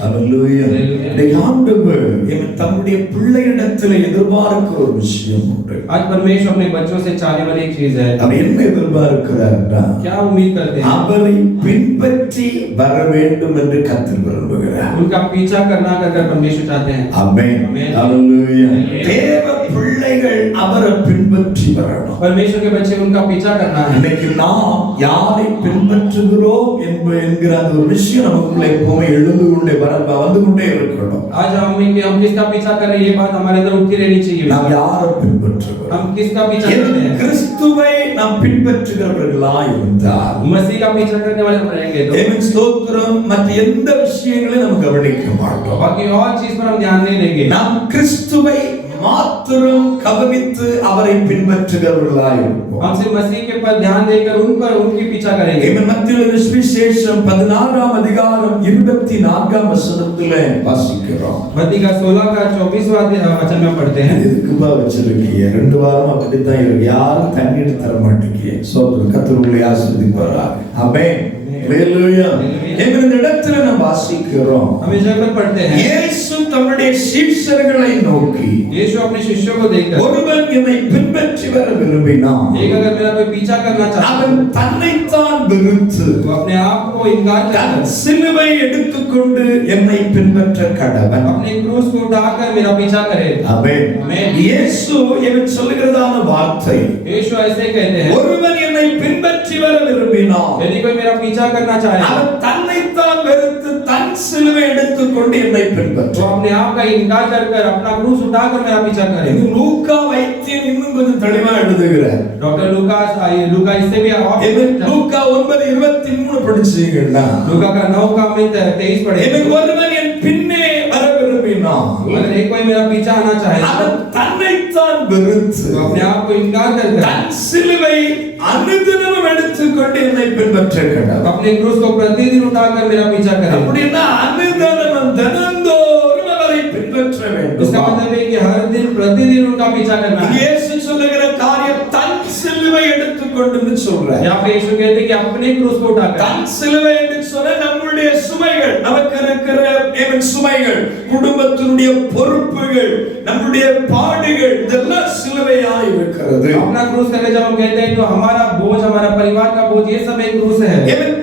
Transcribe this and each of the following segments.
ஹல்லேலூயா. ஆண்டவர் தம்முடைய பிள்ளையிடத்தில் எதிர்பார்க்கிற ஒரு விஷயம் உண்டு. आज परमेश्वर अपने बच्चों से चाहने वाली एक चीज है. அவர் என்ன எதிர்பார்க்கிறார்னா, क्या उम्मीद करते हैं? அவரை பின்பற்றி வர வேண்டும் என்று கர்த்தர் விரும்புகிறார். उनका पीछा करना कर परमेश्वर चाहते हैं. ஆமென். ஹல்லேலூயா. தேவ பிள்ளைகள் அவரை பின்பற்றி வரணும். परमेश्वर के बच्चे उनका पीछा करना है. இன்னைக்கு நாம் யாரை பின்பற்றுகிறோம் என்கிற அந்த ஒரு விஷயம் நமக்குள்ள எப்பவுமே எழுந்து கொண்டே வந்து கொண்டே இருக்கணும். आज हम किसका पीछा कर रहे हैं, ये बात हमारे अंदर उठती रहनी चाहिए. நாம் யாரை பின்பற்றுகிறோம்? हम किसका पीछा करते हैं? கிறிஸ்துவை நாம் பின்பற்றுகிறவர்களாய் இருந்தால், मसीह का पीछा करने वाले हम रहेंगे तो தேவன் ஸ்தோத்திரம், மற்ற எந்த விஷயங்களையும் நாம் கவனிக்க மாட்டோம். बाकी और चीज पर हम ध्यान नहीं देंगे. நாம் கிறிஸ்துவை மாத்திரம் கவனித்து அவரை பின்பற்றுகிறவர்களாய் இருப்போம். हम सिर्फ मसीह के पर ध्यान देकर उन पर उनकी पीछा करेंगे. மத்தேயு சுவிசேஷம் 16ஆம் அதிகாரம் 24ஆம் வசனத்திலே வாசிக்கிறோம். मत्ती का 16 का 24वां वचन में पढ़ते हैं. இதுக்குப்பா வச்சிருக்கீங்க, 2 வாரம் அப்படித்தான் இருக்கு, யாரும் தண்ணி எடுத்து தர மாட்டீங்க. சோதரர் கர்த்தர் உங்களை ஆசீர்வதிப்பாராக. ஆமென். ஹல்லேலூயா. இந்த இடத்துல நாம் வாசிக்கிறோம், हम इस जगह पर पढ़ते हैं, இயேசு தம்முடைய சீஷர்களை நோக்கி, यीशु अपने शिष्यों को देखकर, ஒருவன் என்னை பின்பற்றி வர விரும்பினான், एक अगर मेरा कोई पीछा करना चाहता है, அவன் தன்னைத்தான் வெறுத்து वो अपने आप को इनकार தன் कर சிலுவை எடுத்துக்கொண்டு என்னை பின்பற்ற கடவன். अपने क्रूस को उठाकर मेरा पीछा करे. ஆமென். आमेन. இயேசு எனக்கு சொல்லுகிறதான வார்த்தை, यीशु ऐसे कहते हैं, ஒருவன் என்னை பின்பற்றி வர விரும்பினான், यदि कोई मेरा पीछा करना चाहे, அவன் தன்னைத்தான் வெறுத்து தன் சிலுவை எடுத்துக்கொண்டு என்னை பின்பற்ற. तो अपने आप का इनकार कर अपना क्रूस उठाकर मेरा पीछा करे. இது லூக்கா வைத்தியன் இன்னும் கொஞ்சம் தெளிவா எழுதுகிறார். डॉक्टर लूका इससे भी லூக்கா 9:23 படிச்சீங்கன்னா, लूका का 9 का 23 पढ़े, ஒருவன் என் பின்னே வர விரும்பினான், अगर एक कोई मेरा पीछा आना चाहे, அவன் தன்னைத்தான் வெறுத்து तो अपने आप को इनकार कर தன் சிலுவை அனுதினமும் எடுத்துக்கொண்டு என்னை பின்பற்ற கடவன். अपने क्रूस को प्रतिदिन उठाकर मेरा पीछा करे. அப்படின்னா அனுதினமும் தினந்தோறும் அவரை பின்பற்ற வேண்டும். इसका मतलब है कि हर दिन प्रतिदिन उनका पीछा करना है. இயேசு சொல்லுகிற காரியம் தன் சிலுவை எடுத்துக்கொண்டு சொல்றார். यहाँ पे यीशु कहते हैं कि अपने क्रूस को उठाकर, தன் சிலுவை என்று சொன்ன நம்முடைய சுமைகள், நமக்கு இருக்கிற சுமைகள், குடும்பத்தினுடைய பொறுப்புகள், நம்முடைய பாடுகள், இதெல்லாம் சிலுவையாய் இருக்கிறது. अपना क्रूस करके जब हम कहते हैं तो हमारा बोझ, हमारा परिवार का बोझ, ये सब एक क्रूस है.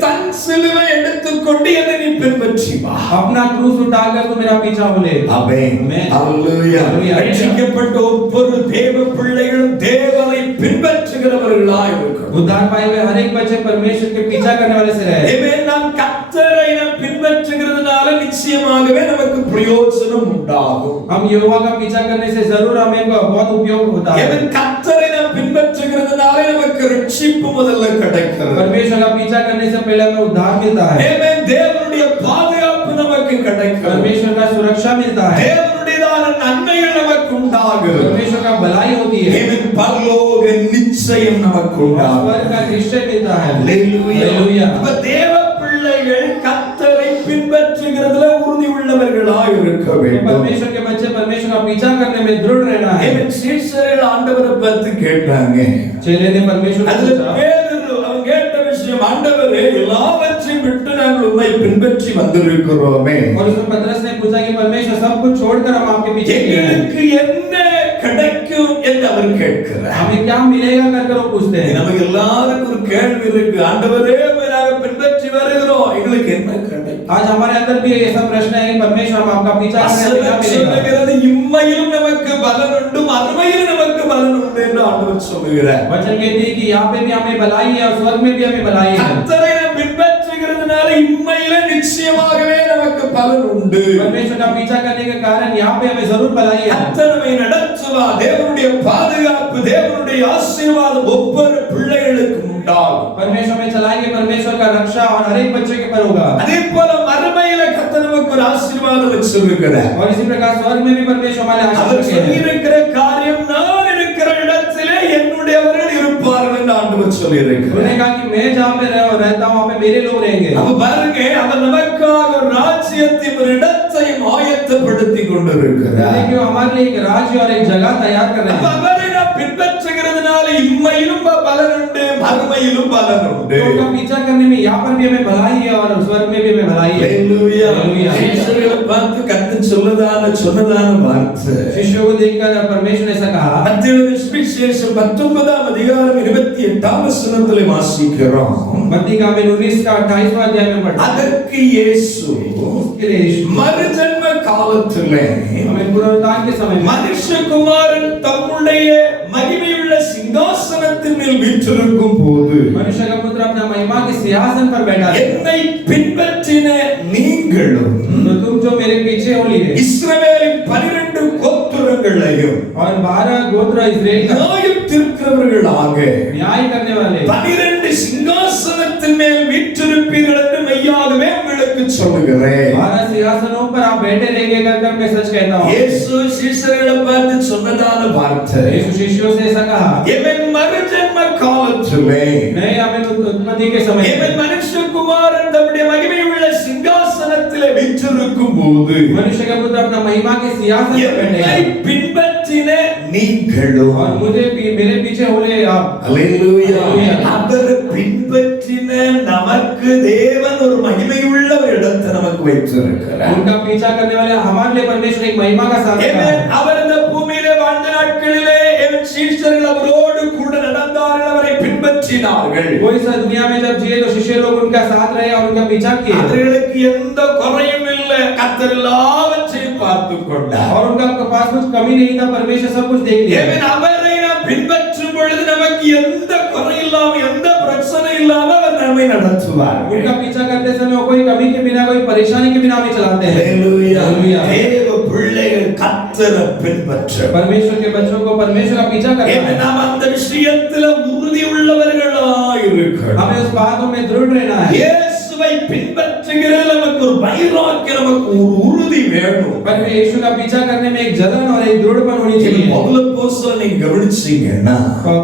தன் சிலுவை எடுத்துக்கொண்டு என்னை நீ பின்பற்றி வா. अपना क्रूस उठाकर तो मेरा पीछा हो ले. ஆமென். ஹல்லேலூயா. ரட்சிக்கப்பட்ட ஒவ்வொரு தேவ பிள்ளைகளும் தேவனை பின்பற்றுகிறவர்களாய் இருக்கணும். उद्धार पाए हुए हर एक बच्चे परमेश्वर के पीछा करने वाले से रहे. ஆமென். நாம் கர்த்தரை பின்பற்றுகிறதுனால நிச்சயமாகவே நமக்கு பிரயோஜனம் உண்டாகும். हम यहोवा का पीछा करने से जरूर हमें बहुत उपयोग होता है. ஆமென். கர்த்தரை பின்பற்றுகிறதுனால நமக்கு ரட்சிப்பு முதல்ல கிடைக்கிறது. परमेश्वर का पीछा करने से पहले हमें उद्धार मिलता है. ஆமென். தேவனுடைய பாதுகாப்பு நமக்கு கிடைக்கிறது. परमेश्वर का सुरक्षा मिलता है. தேவனுடையதான நன்மைகள் நமக்கு உண்டாகிறது. परमेश्वर का भलाई होती है. ஆமென். பரலோக நிச்சயம் நமக்கு உண்டாகும். स्वर्ग का निश्चय मिलता है. ஹல்லேலூயா. அப்ப தேவ பிள்ளைகள் கர்த்தரை பின்பற்றுகிறதுல உறுதி உள்ளவர்களாய் இருக்க வேண்டும். परमेश्वर के बच्चे परमेश्वर का पीछा करने में दृढ़ रहना है. ஆமென். சீஷர்கள் ஆண்டவரை பார்த்து கேட்டாங்க. चेले ने परमेश्वर को அதுல पूछा, பேதுரு அவன் கேட்ட விஷயம், ஆண்டவரே எல்லாவற்றையும் விட்டு நாங்கள் உம்மை பின்பற்றி வந்திருக்கிறோமே, और उसमें पतरस ने पूछा कि परमेश्वर सब कुछ छोड़कर हम आपके पीछे क्यों हैं? எங்களுக்கு என்ன கிடைக்கும் என்று அவர் கேட்கிறார். हमें क्या मिलेगा कर वो पूछते हैं. நமக்கு எல்லாருக்கும் ஒரு கேள்வி இருக்கு, ஆண்டவரே நாங்கள் பின்பற்றி வருகிறோம், எங்களுக்கு என்ன கிடைக்கும்? आज हमारे अंदर भी ऐसा प्रश्न है कि परमेश्वर हम आपका पीछा करने से क्या मिलेगा? சொல்லுகிறது இம்மையிலும் நமக்கு பலன் உண்டு, மறுமையிலும் நமக்கு பலன் உண்டு என்று ஆண்டவர் சொல்லுகிறார். वचन कहते हैं कि यहाँ पे भी हमें भलाई है और स्वर्ग में भी हमें भलाई है. கர்த்தரை நாம் பின்பற்றுகிறதுனால இம்மையில நிச்சயமாகவே நமக்கு பலன் உண்டு. परमेश्वर का पीछा करने के कारण यहाँ पे हमें जरूर भलाई है. கர்த்தரை நடத்துவார். தேவனுடைய பாதுகாப்பு, தேவனுடைய ஆசீர்வாதம் ஒவ்வொரு பிள்ளைகளுக்கும் உண்டாகும். परमेश्वर में चलाएंगे, परमेश्वर का रक्षा और हर एक बच्चे के पर होगा. அதே போல மறுமையில கர்த்தர் நமக்கு ஒரு ஆசீர்வாதம் வச்சிருக்கிறார். और इसी प्रकार स्वर्ग में भी परमेश्वर हमारे அவர் आशीर्वाद के हैं. சொல்லியிருக்கிற காரியம், நான் இருக்கிற இடத்திலே என்னுடையவர்கள் இருப்பார்கள் என்று ஆண்டவர் சொல்லியிருக்கிறார். उन्होंने कहा कि मैं जहाँ पे रहता हूँ वहाँ पे मेरे लोग रहेंगे. அப்ப பாருங்க, அவர் நமக்காக ராஜ்யத்தின் ஒரு இடத்தையும் ஆயத்தப்படுத்தி கொண்டிருக்கிறார். देखिए हमारे लिए एक राज्य और एक जगह तैयार कर रहे हैं. அவரை நாம் பின்பற்றுகிறதுனால இம்மையிலும் பலன் உண்டு, மறுமையிலும் பலன் உண்டு. तो उनका पीछा करने में यहाँ पर भी हमें भलाई है और स्वर्ग में भी हमें भलाई है. ஹalleluya. Hallelujah. சீஷர்களை பார்த்து கர்த்தர் சொன்னதான வார்த்தை. शिष्यों को देखकर परमेश्वर ने ऐसा कहा. மத்தேயு சுவிசேஷம் 19ஆம் அதிகாரம் 28ஆம் வசனத்திலே வாசிக்கிறோம். मत्ती का 19 का 28वां अध्याय में पढ़ते हैं. அதற்கு இயேசு उसके लिए यीशु மறுஜன்ம காலத்திலே हमें पुनरुत्थान के समय में மனுஷகுமாரன் தம்முடைய மகிமையுள்ள சிங்காசனத்தின் மேல் வீற்றிருக்கும் போது मनुष्य का पुत्र अपना महिमा के सिंहासन पर बैठा है. என்னை பின்பற்றின நீங்களும் तो तुम जो मेरे पीछे हो लिए இஸ்ரவேலின் 12 கோத்திரங்களையும் और 12 गोत्र इस्राएल का நியாயம் தீர்க்கிறவர்களாக न्याय करने वाले 12 சிங்காசனத்தின் மேல் வீற்றிருப்பீர்கள் என்று மெய்யாகவே உங்களுக்கு சொல்லுகிறேன். 12 सिंहासनों पर आप बैठे रहेंगे कर मैं सच कहता हूं. இயேசு சீஷர்களை பார்த்து சொன்னதான வார்த்தை. यीशु शिष्यों से ऐसा कहा. இவன் மறுஜன்ம காலத்திலே नहीं हमें उत्पत्ति के समय இவன் மனுஷகுமாரன் தம்முடைய மகிமையுள்ள சிங்காசனத்திலே வீற்றிருக்கும் போது मनुष्य का पुत्र अपना महिमा के सिंहासन पर என்னை बैठेगा பின்பற்றின நீங்களும் और मुझे मेरे पीछे हो ले आप. அல்லேலூயா. Hallelujah. அவர் பின்பற்றின நமக்கு தேவன் ஒரு மகிமையுள்ள ஒரு இடத்தை நமக்கு வைத்திருக்கிறார். उनका पीछा करने वाले हमारे लिए परमेश्वर एक महिमा का साथ है. அவர் இந்த பூமியிலே வாழ்ந்த நாட்களிலே என் சீஷர்கள் அவரோடு கூட நடந்தார்கள், அவரை பின்பற்றினார்கள். वो इस दुनिया में जब जिए तो शिष्य लोग उनका साथ रहे और उनका पीछा किए அவர்களுக்கு எந்த குறையும் இல்லை, கர்த்தர் எல்லாவற்றையும் பார்த்துக் கொண்டார். और उनका पास कुछ कमी नहीं था. परमेश्वर सब कुछ देख लिया. அவரை நாம் பின்பற்றும் பொழுது நமக்கு எந்த குறை இல்லாம எந்த பிரச்சனை இல்லாம அவர் நம்மை நடத்துவார். उनका पीछा करते समय कोई कमी के बिना कोई परेशानी के बिना हमें चलाते हैं. ஹalleluya. Hallelujah. தேவ பிள்ளைகள் கர்த்தரை பின்பற்ற परमेश्वर के बच्चों को परमेश्वर का पीछा करना है. நாம் அந்த விஷயத்துல உறுதி உள்ளவர்களாய் இருக்கணும். हमें उस बातों में दृढ़ रहना है. இயேசுவை பின்பற்றுகிற நமக்கு ஒரு வைராக்கியம், நமக்கு ஒரு உறுதி வேணும். पर यीशु का पीछा करने में एक जलन और एक दृढ़पन होनी चाहिए. பவுல் அப்போஸ்தலனை கவனிச்சீங்கன்னா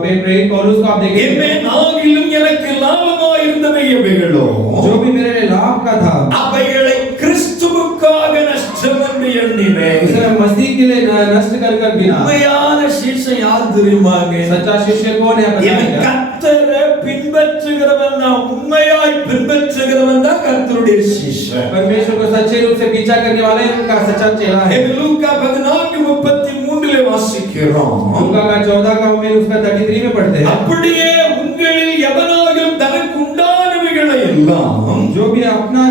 प्रेरित पौलुस को आप देखें நாகிலும் எனக்கு லாபமாய் இருந்தவை எவைகளோ जो भी मेरे लिए लाभ का था அவைகளை கிறிஸ்துவுக்காக நஷ்டம் என்று எண்ணினேன். उसे मसीह के लिए नष्ट कर बिना. உண்மையான சீஷன் யார் தெரியுமாங்க? सच्चा शिष्य कौन है पता है क्या? கர்த்தரை பின்பற்றுகிறவன் தான், உண்மையாய் பின்பற்றுகிறவன் தான் கர்த்தருடைய சீஷன். परमेश्वर को सच्चे रूप से पीछा करने वाले उनका सच्चा चेला है. லூக்கா 14:33 வாசிக்கிறோம். लूका का 14 का में उसका 33 में पढ़ते हैं. அப்படியே உங்களில் எவனாகிலும் தனக்கு உண்டானவைகளை எல்லாம் जो भी अपना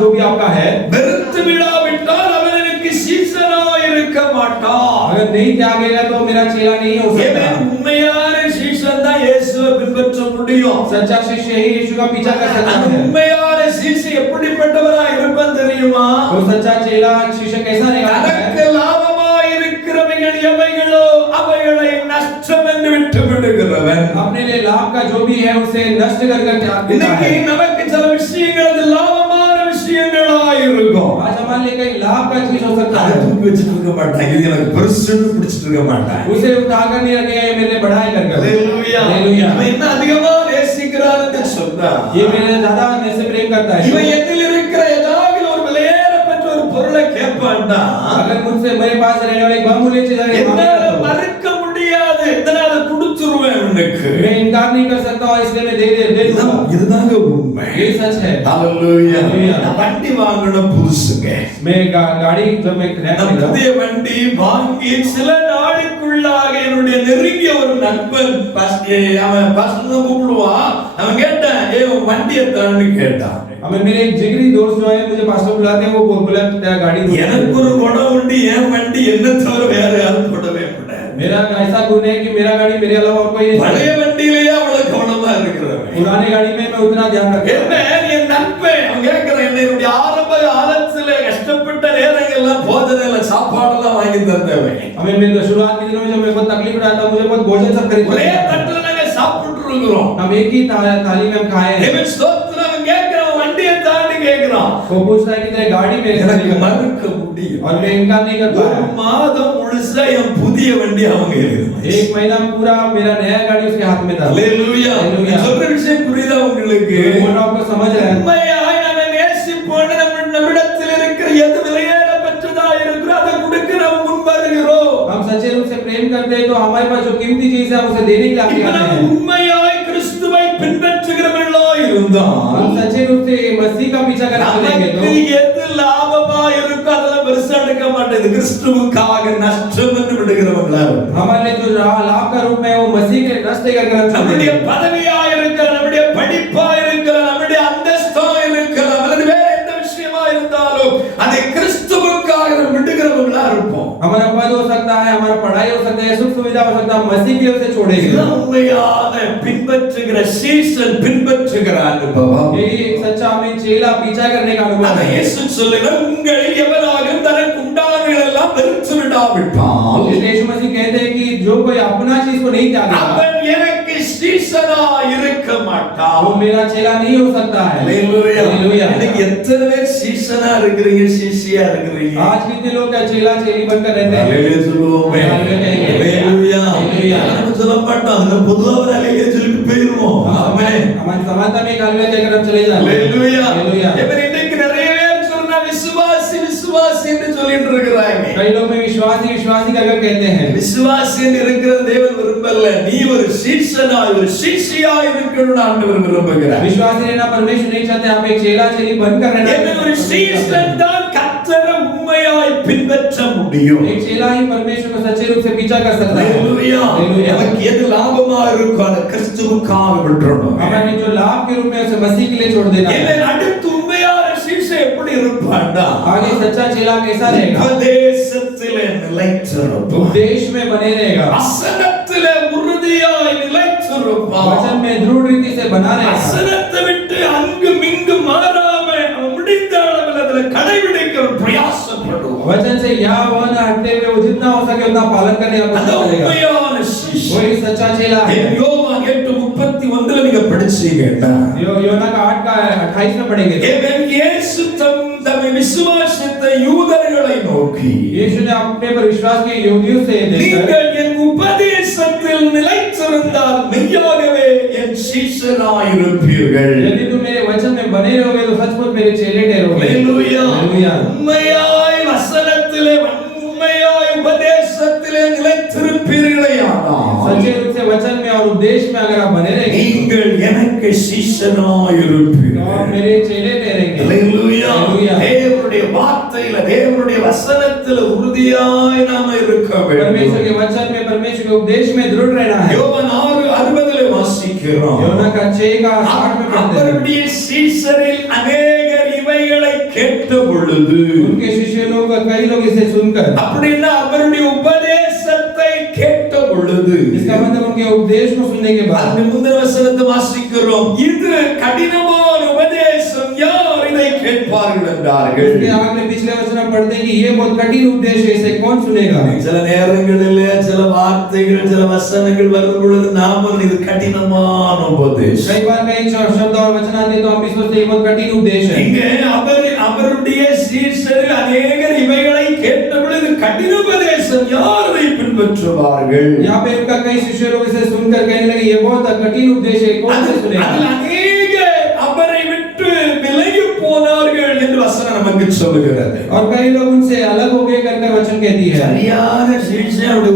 जो भी आपका है வெறுத்து விடாவிட்டால் அவன் எனக்கு சீஷனாய் இருக்க மாட்டான். अगर नहीं त्यागेगा तो मेरा चेला नहीं हो सकता. உண்மையான சீஷன் தான் இயேசுவை பின்பற்ற முடியும். सच्चा शिष्य ही यीशु का पीछा कर सकता है. உண்மையான சீஷன் எப்படிப்பட்டவராய் இருப்பான் தெரியுமா? तो सच्चा चेला शिष्य कैसा रहेगा? தனக்கு லாபமாய் இருக்கிறவைகள் எவைகளோ அவைகளை நஷ்டம் என்று விட்டு விடுகிறவன். अपने लिए लाभ का जो भी है उसे नष्ट कर त्याग देता இன்னைக்கு है. நமக்கு சில விஷயங்கள் அது லாபமான விஷயங்களாய் இருக்கும். आज हमारे लिए कई लाभ का चीज हो सकता அதை है. தூக்கி வச்சிட்டு இருக்க மாட்டாங்க, இது எனக்கு பெருசுன்னு பிடிச்சிட்டு இருக்க மாட்டாங்க. उसे उठाकर नहीं रखेगा, ये मेरे लिए बढ़ाई कर ஹalleluya. இவன் என்ன அதிகமா நேசிக்கிறான்னு சொன்னா ये मेरे ज्यादा मेरे से प्रेम करता है. இவன் எதில் இருக்கிற ஏதாவது ஒரு விலையேறப்பட்ட ஒரு பொருளை கேட்பான்டா, अगर मुझसे मेरे पास रहने वाले बहुमूल्य चीज है என்னால மறுக்க முடியாது, இதனால கொடுத்துருவேன் உனக்கு. मैं इनकार नहीं कर सकता और इसलिए मैं दे दूंगा. இதுதாங்க உண்மை. ये सच है. ஹalleluya. Hallelujah. நான் வண்டி வாங்கணும் புதுசுங்க. मैं गाड़ी जब मैं நான் புதிய வண்டி வாங்கி சில நாளுக்குள்ளாக என்னுடைய நெருங்கிய ஒரு நண்பன் அவன் பசங்க கூப்பிடுவான், அவன் கேட்டான், ஏ உன் வண்டியை தான்னு கேட்டான். हमें मेरे एक जिगरी दोस्त जो है मुझे पास्टर बुलाते हैं, वो बोला गाड़ी दो. எனக்கு ஒரு குணம் உண்டு, என் வண்டி என்ன தவிர வேற யாரும் தொடவே கூடாது. मेरा ऐसा गुण है कि मेरा गाड़ी मेरे अलावा और कोई नहीं. பழைய வண்டியிலேயே அவ்வளவு கவனமா இருக்கிறவன். पुराने गाड़ी में मैं उतना ध्यान रखता हूं. என்ன என் நண்பன் அவன் கேட்கிறான், என்னுடைய ஆரம்ப காலத்துல கஷ்டப்பட்ட நேரங்கள்லாம் போதனையில சாப்பாடெல்லாம் வாங்கி தந்தவன். हमें मेरे शुरुआत के दिनों में जब मेरे को तकलीफ रहा था, मुझे बहुत भोजन सब खरीद ஒரே தட்டுல நாங்க சாப்பிட்டு இருக்கிறோம். हम एक ही थाली में हम खाए हैं. தேவன் ஸ்தோத்திரம். அவன் கேட்கிறான், வண்டியை தாண்டி கேட்கிறான். वो पूछता है कि तेरी गाड़ी मेरे साथ எனக்கு निकल மறுக்க முடியும். और मैं इनकार नहीं कर ஒரு पाया. மாதம் முழுசா என் புதிய வண்டி அவங்க இருக்கு. एक महीना पूरा मेरा नया गाड़ी उसके हाथ में था. ஹalleluya. Hallelujah. சொல்ற விஷயம் புரியுதா உங்களுக்கு? वो आपको समझ रहे हैं. உண்மையாய் நாம நேசிப்போம், நம்மிடத்தில் இருக்கிற எது விலையேறப்பட்டதா இருக்கிறோ அதை கொடுக்க நாம் முன் வருகிறோம். हम सच्चे रूप से प्रेम करते हैं तो हमारे दिखाते हैं। உண்மையாய் கிறிஸ்துவை பின்பற்றுகிறவர்களாய் இருந்தால் हम सच्चे रूप से मसीह का पीछा करने चलेंगे तो நமக்கு எது லாபமா இருக்கோ அதெல்லாம் பெருசா எடுக்க மாட்டேது கிறிஸ்துவுக்காக நஷ்டம் என்று விடுகிறவங்களா हमारे लिए जो लाभ का रूप में वो मसीह के नष्ट करके हम நம்முடைய பதவியா இருக்கலாம் நம்முடைய படிப்பா இருக்கலாம் நம்முடைய அந்தஸ்தா இருக்கலாம் அல்லது வேற எந்த விஷயமா இருந்தாலும் அதை கிறிஸ்துவுக்காக நாம் விடுகிறவங்களா இருப்போம் हमारा पद हो सकता है हमारा पढ़ाई हो सकता है सुख सुविधा हो सकता है मसीह की ओर से छोड़ेंगे உண்மையான பின்பற்றுகிற சீசன் பின்பற்றுகிற அனுபவம் यही एक सच्चा हमें चेला पीछा करने का अनुभव அதை है இயேசு சொல்லுகிறார் உங்களில் எவனாலும் தனக்கு உண்டானவைகளெல்லாம் வெறுத்து விடாவிட்டால் इसलिए यीशु मसीह कहते हैं कि जो कोई अपना चीज को नहीं त्यागेगा அவன் எனக்கு சீசனா இருக்க மாட்டான் वो मेरा चेला नहीं हो सकता है ஹalleluya हालेलुया இன்னைக்கு எத்தனை பேர் சீசனா இருக்கிறீங்க சீசியா இருக்கிறீங்க आज कितने लोग क्या चेला चेली बनकर रहते हैं ஹalleluya சொல்லுவோமே ஹalleluya हालेलुया நம்ம சொல்ல மாட்டோம் நம்ம பொதுவா ஒரு ஹalleluya சொல்லிட்டு போயிடுவோம் ஆமென் हमारी समानता में एक हालेलुया कहकर हम चले जाते हैं ஹalleluya हालेलुया இப்போ இன்னைக்கு நிறைய பேர் சொன்னா விசுவாசி விசுவாசி என்று சொல்லிட்டு இருக்காங்க कई लोग में विश्वासी विश्वासी कहकर कहते हैं விசுவாசி என்று இருக்கிற தேவன் விரும்பல நீ ஒரு சீசனாய் ஒரு சீசியாய் இருக்கணும்னு ஆண்டவர் விரும்புகிறார் विश्वासी रहना परमेश्वर नहीं चाहते आप एक चेला चेली बनकर रहना ஏன் ஒரு சீசன் தான் கர்த்தரை உண்மையாய் பின்பற்ற முடியும் एक चेला ही परमेश्वर को सच्चे रूप से पीछा कर सकता है ஹalleluya हालेलुया நமக்கு எது லாபமா இருக்கோ அதை கிறிஸ்துவுக்காக விட்டுறணும் हमारे जो लाभ के रूप में उसे मसीह के लिए छोड़ देना है ஏன் அடுத்து உண்மையான சீசன் எப்படி இருப்பான்டா आगे सच्चा चेला कैसा रहेगा உபதேசத்திலே நிலைத்திருப்பான் उपदेश में बने रहेगा வசனத்திலே உறுதியாய் நிலைத்திருப்பான் वचन में दृढ़ रीति से बना रहेगा வசனத்தை விட்டு அங்கும் இங்கும் மாறாம அவன் முடிந்த அளவில் அதுல கடைபிடிக்க பிரயாசப்படுவான் वचन से यहाँ वह न हटते हुए वो जितना हो सके उतना पालन करने का அது कोशिश करेगा உண்மையான சிஷ்யன் वही सच्चा चेला है யோவான் 8:31 நீங்க படிச்சீங்கன்னா योना का 8 का 28 में पढ़ेंगे ஏன் இயேசு தம்மை விசுவாசித்த யூதர்களை நோக்கி यीशु ने अपने पर विश्वास किए यहूदियों से देखकर நீங்கள் என் உபதேசத்தில் நிலைத்திருந்தால் மெய்யாகவே என் சீஷராய் இருப்பீர்கள் यदि तुम मेरे वचन में बने रहोगे तो सचमुच मेरे चेले ठहरोगे ஹalleluya हालेलुया உண்மையாய் வசனத்திலே உண்மையாய் உபதேசத்திலே நிலைத்திருப்பீர்களேயானால் सच्चे रूप से वचन में और उपदेश में अगर आप बने रहेंगे நீங்கள் எனக்கு சீஷராய் तो आप இருப்பீர்கள் मेरे चेले ठहरेंगे ஹalleluya हालेलुया தேவனுடைய வார்த்தையில தேவனுடைய வசனத்தில உறுதியாய் நாம இருக்க परमेश्वर வேண்டும் के वचन में परमेश्वर के उपदेश में दृढ़ रहना है யோவான் 6:60 வாசிக்கிறோம் योना का 6 का 60 में पढ़ते हैं அவருடைய சீஷரில் अनेகர் இவைகளை கேட்ட பொழுது उनके शिष्य लोग कई लोग इसे सुनकर அப்படினா அவருடைய உபதேசத்தை கேட்ட பொழுது इसका मतलब उनके उपदेश को सुनने के बाद அந்த முந்தின வசனத்தை வாசிக்கிறோம் இது கடினமான உபதேசம் யார் இதை கேட்பார்கள் என்றார்கள் इसके आगे पिछले वचन में पढ़ते हैं कि ये बहुत कठिन उपदेश है इसे कौन सुनेगा சில நேரங்களில் சில வார்த்தைகள் சில வசனங்கள் வரும் பொழுது நாம இது கடினமான உபதேசம் कई बार कई शब्द और वचन आते हैं तो हम भी सोचते हैं ये बहुत कठिन उपदेश है இங்கே அவருடைய சீஷரில் अनेகர் இவைகளை கேட்ட பொழுது கடின உபதேசம் யார் இதை பின்பற்றுவார்கள் यहाँ पे उनका कई शिष्य लोग इसे सुनकर कहने लगे ये बहुत कठिन उपदेश है कौन से सुनेगा அதில் अनेகர் அவரை விட்டு விலகி போனார்கள் என்று வசனம் நமக்கு சொல்லுகிறது और कई लोग उनसे अलग हो गए कर वचन कहती है சரியான சீஷன் அவருடைய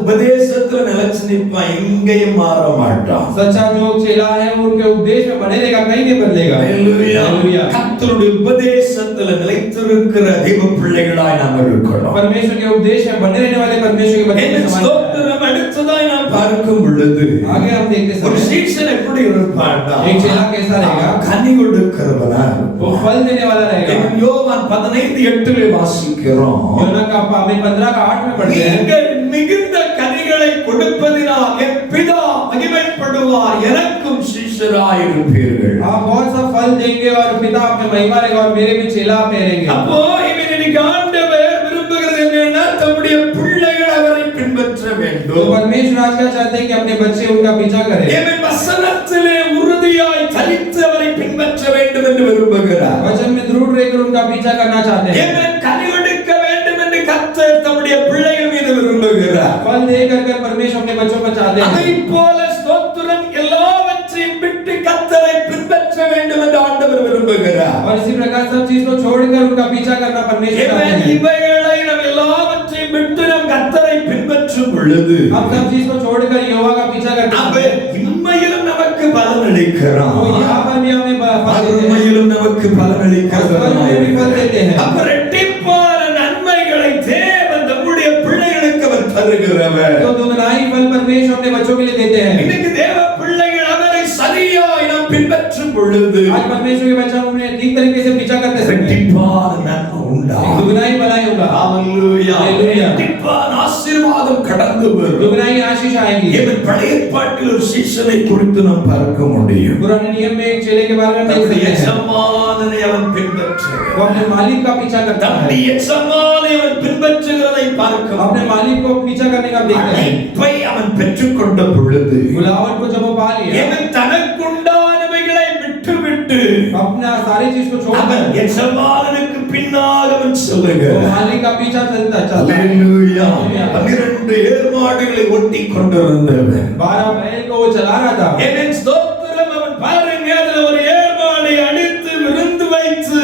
உபதேசத்துல நிலைச்சு நிற்பான் எங்கேயும் மாற மாட்டான் सच्चा जो चेला है वो उनके उपदेश में बने रहेगा कहीं नहीं बदलेगा ஹalleluya हालेलुया கர்த்தருடைய உபதேசத்துல நிலைத்திருக்கிற தேவ பிள்ளைகளாய் நாம் இருக்கணும் परमेश्वर के उपदेश में बने रहने वाले परमेश्वर के बच्चे என்ன समान ஸ்தோத்திரம் அடுத்ததாய் நாம் பார்க்கும் பொழுது आगे हम देखते ஒரு समय சீஷன் எப்படி இருப்பான்டா एक चेला कैसा रहेगा கனி கொடுக்கிறவனா वो फल देने वाला रहेगा யோவான் 15:8 வாசிக்கிறோம் योना का हमें 15 का 8 में पढ़ते हैं நீங்கள் மிகுந்த கனிகளை கொடுப்பதினால் என் பிதா மகிமைப்படுவார் எனக்கும் சீஷராய் இருப்பீர்கள் आप बहुत सा फल देंगे और पिता आपने महिमा लेगा और मेरे भी चेला आप रहेंगे அப்போ இன்னைக்கு ஆண்டவர் விரும்புகிறது என்னன்னா தம்முடைய பிள்ளைகள் அவரை பின்பற்ற तो வேண்டும் परमेश्वर आज क्या चाहते हैं कि अपने बच्चे उनका पीछा करें தேவன் வசனத்திலே உறுதியாய் தரித்து அவரை பின்பற்ற வேண்டும் என்று விரும்புகிறார் वचन में दृढ़ रहकर उनका पीछा करना चाहते हैं தேவன் கனி கொடுக்க வேண்டும் என்று கர்த்தர் தம்முடைய பிள்ளைகள் மீது விரும்புகிறார் फल देकर कर परमेश्वर अपने बच्चों को चाहते हैं அதைப் போல ஸ்தோத்திரம் எல்லாவற்றையும் விட்டு கர்த்தரை பின்பற்ற வேண்டும் என்று ஆண்டவர் விரும்புகிறார் और इसी प्रकार सब चीज को छोड़कर उनका पीछा करना परमेश्वर चाहते हैं இவைகளை நாம் எல்லாவற்றையும் விட்டு நாம் கர்த்தரை பின்பற்றும் பொழுது हम सब चीज को छोड़ छोड़कर यहोवा का पीछा करते அவன் இம்மையிலும் நமக்கு பலனளிக்கிறான், वो यहाँ पर भी हमें फल देते हैं, மறுமையிலும் நமக்கு பலனளிக்கிறான். में भी फल देते हैं। அப்ப இரட்டிப்பான நன்மைகளை தேவன் நம்முடைய பிள்ளைகளுக்கு அவர் தருகிறவர். तो दुगनाई फल परमेश्वर अपने बच्चों के लिए देते हैं। இன்னைக்கு தேவ பிள்ளைகள் அவரை சரியாய் நாம் பின்பற்றும் பொழுது आज परमेश्वर के बच्चा उन्हें ठीक तरीके से पीछा करते हैं, இரட்டிப்பான நன்மை உண்டாகும். दुगनाई भलाई होगा, ஹalleluya. Hallelujah. இரட்டிப்பான ஆசீர்வாதம் கடந்து வரும். दुगनाई आशीष आएगी। இவன் பழைய ஏற்பாட்டில் ஒரு சீசனை குறித்து நாம் பார்க்க முடியும். पुराने नियम में एक चेले के बारे में देख தன்னுடைய सकते हैं, எஜமானனை அவன் பின்பற்றுகிறான். वो अपने मालिक का पीछा करता है, தன்னுடைய எஜமானை அவன் பின்பற்றுகிறதை பார்க்கிறோம். अपने मालिक को पीछा करने का देखते हैं। அழைப்பை அவன் பெற்றுக்கொண்ட பொழுது बुलावट को जब वो पा लिया, இவன் தனக்குண்டானவைகளை விட்டுவிட்டு अपना सारी चीज को அவன் छोड़कर எஜமானனுக்கு பின்னாக அவன் वो செல்லுகிறான். मालिक का पीछा चलता है। ஹalleluya. 12 ஏர்மாடுகளை ஓட்டி கொண்டிருந்தவன் 12 बैल को वो चला रहा था। இவன் ஸ்தோத்திரம். அவன் பாருங்க, அதுல ஒரு ஏர்மாடை அடித்து விருந்து வைத்து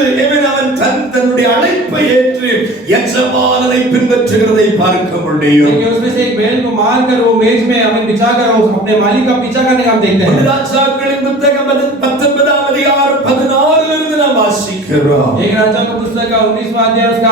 அவன் தன்னுடைய அழைப்பை ஏற்று எஜமானனை பின்பற்றுகிறதை பார்க்க முடியும். देखिए उसमें से एक बैल को मारकर वो मेज में हमें बिछाकर वो अपने मालिक का पीछा करने का हम देखते हैं। ராஜாக்களின் புத்தகம் 19ஆம் அதிகாரம் 16 இருந்து நாம் வாசிக்கிறோம். एक राजा का पुस्तक का 19वां अध्याय उसका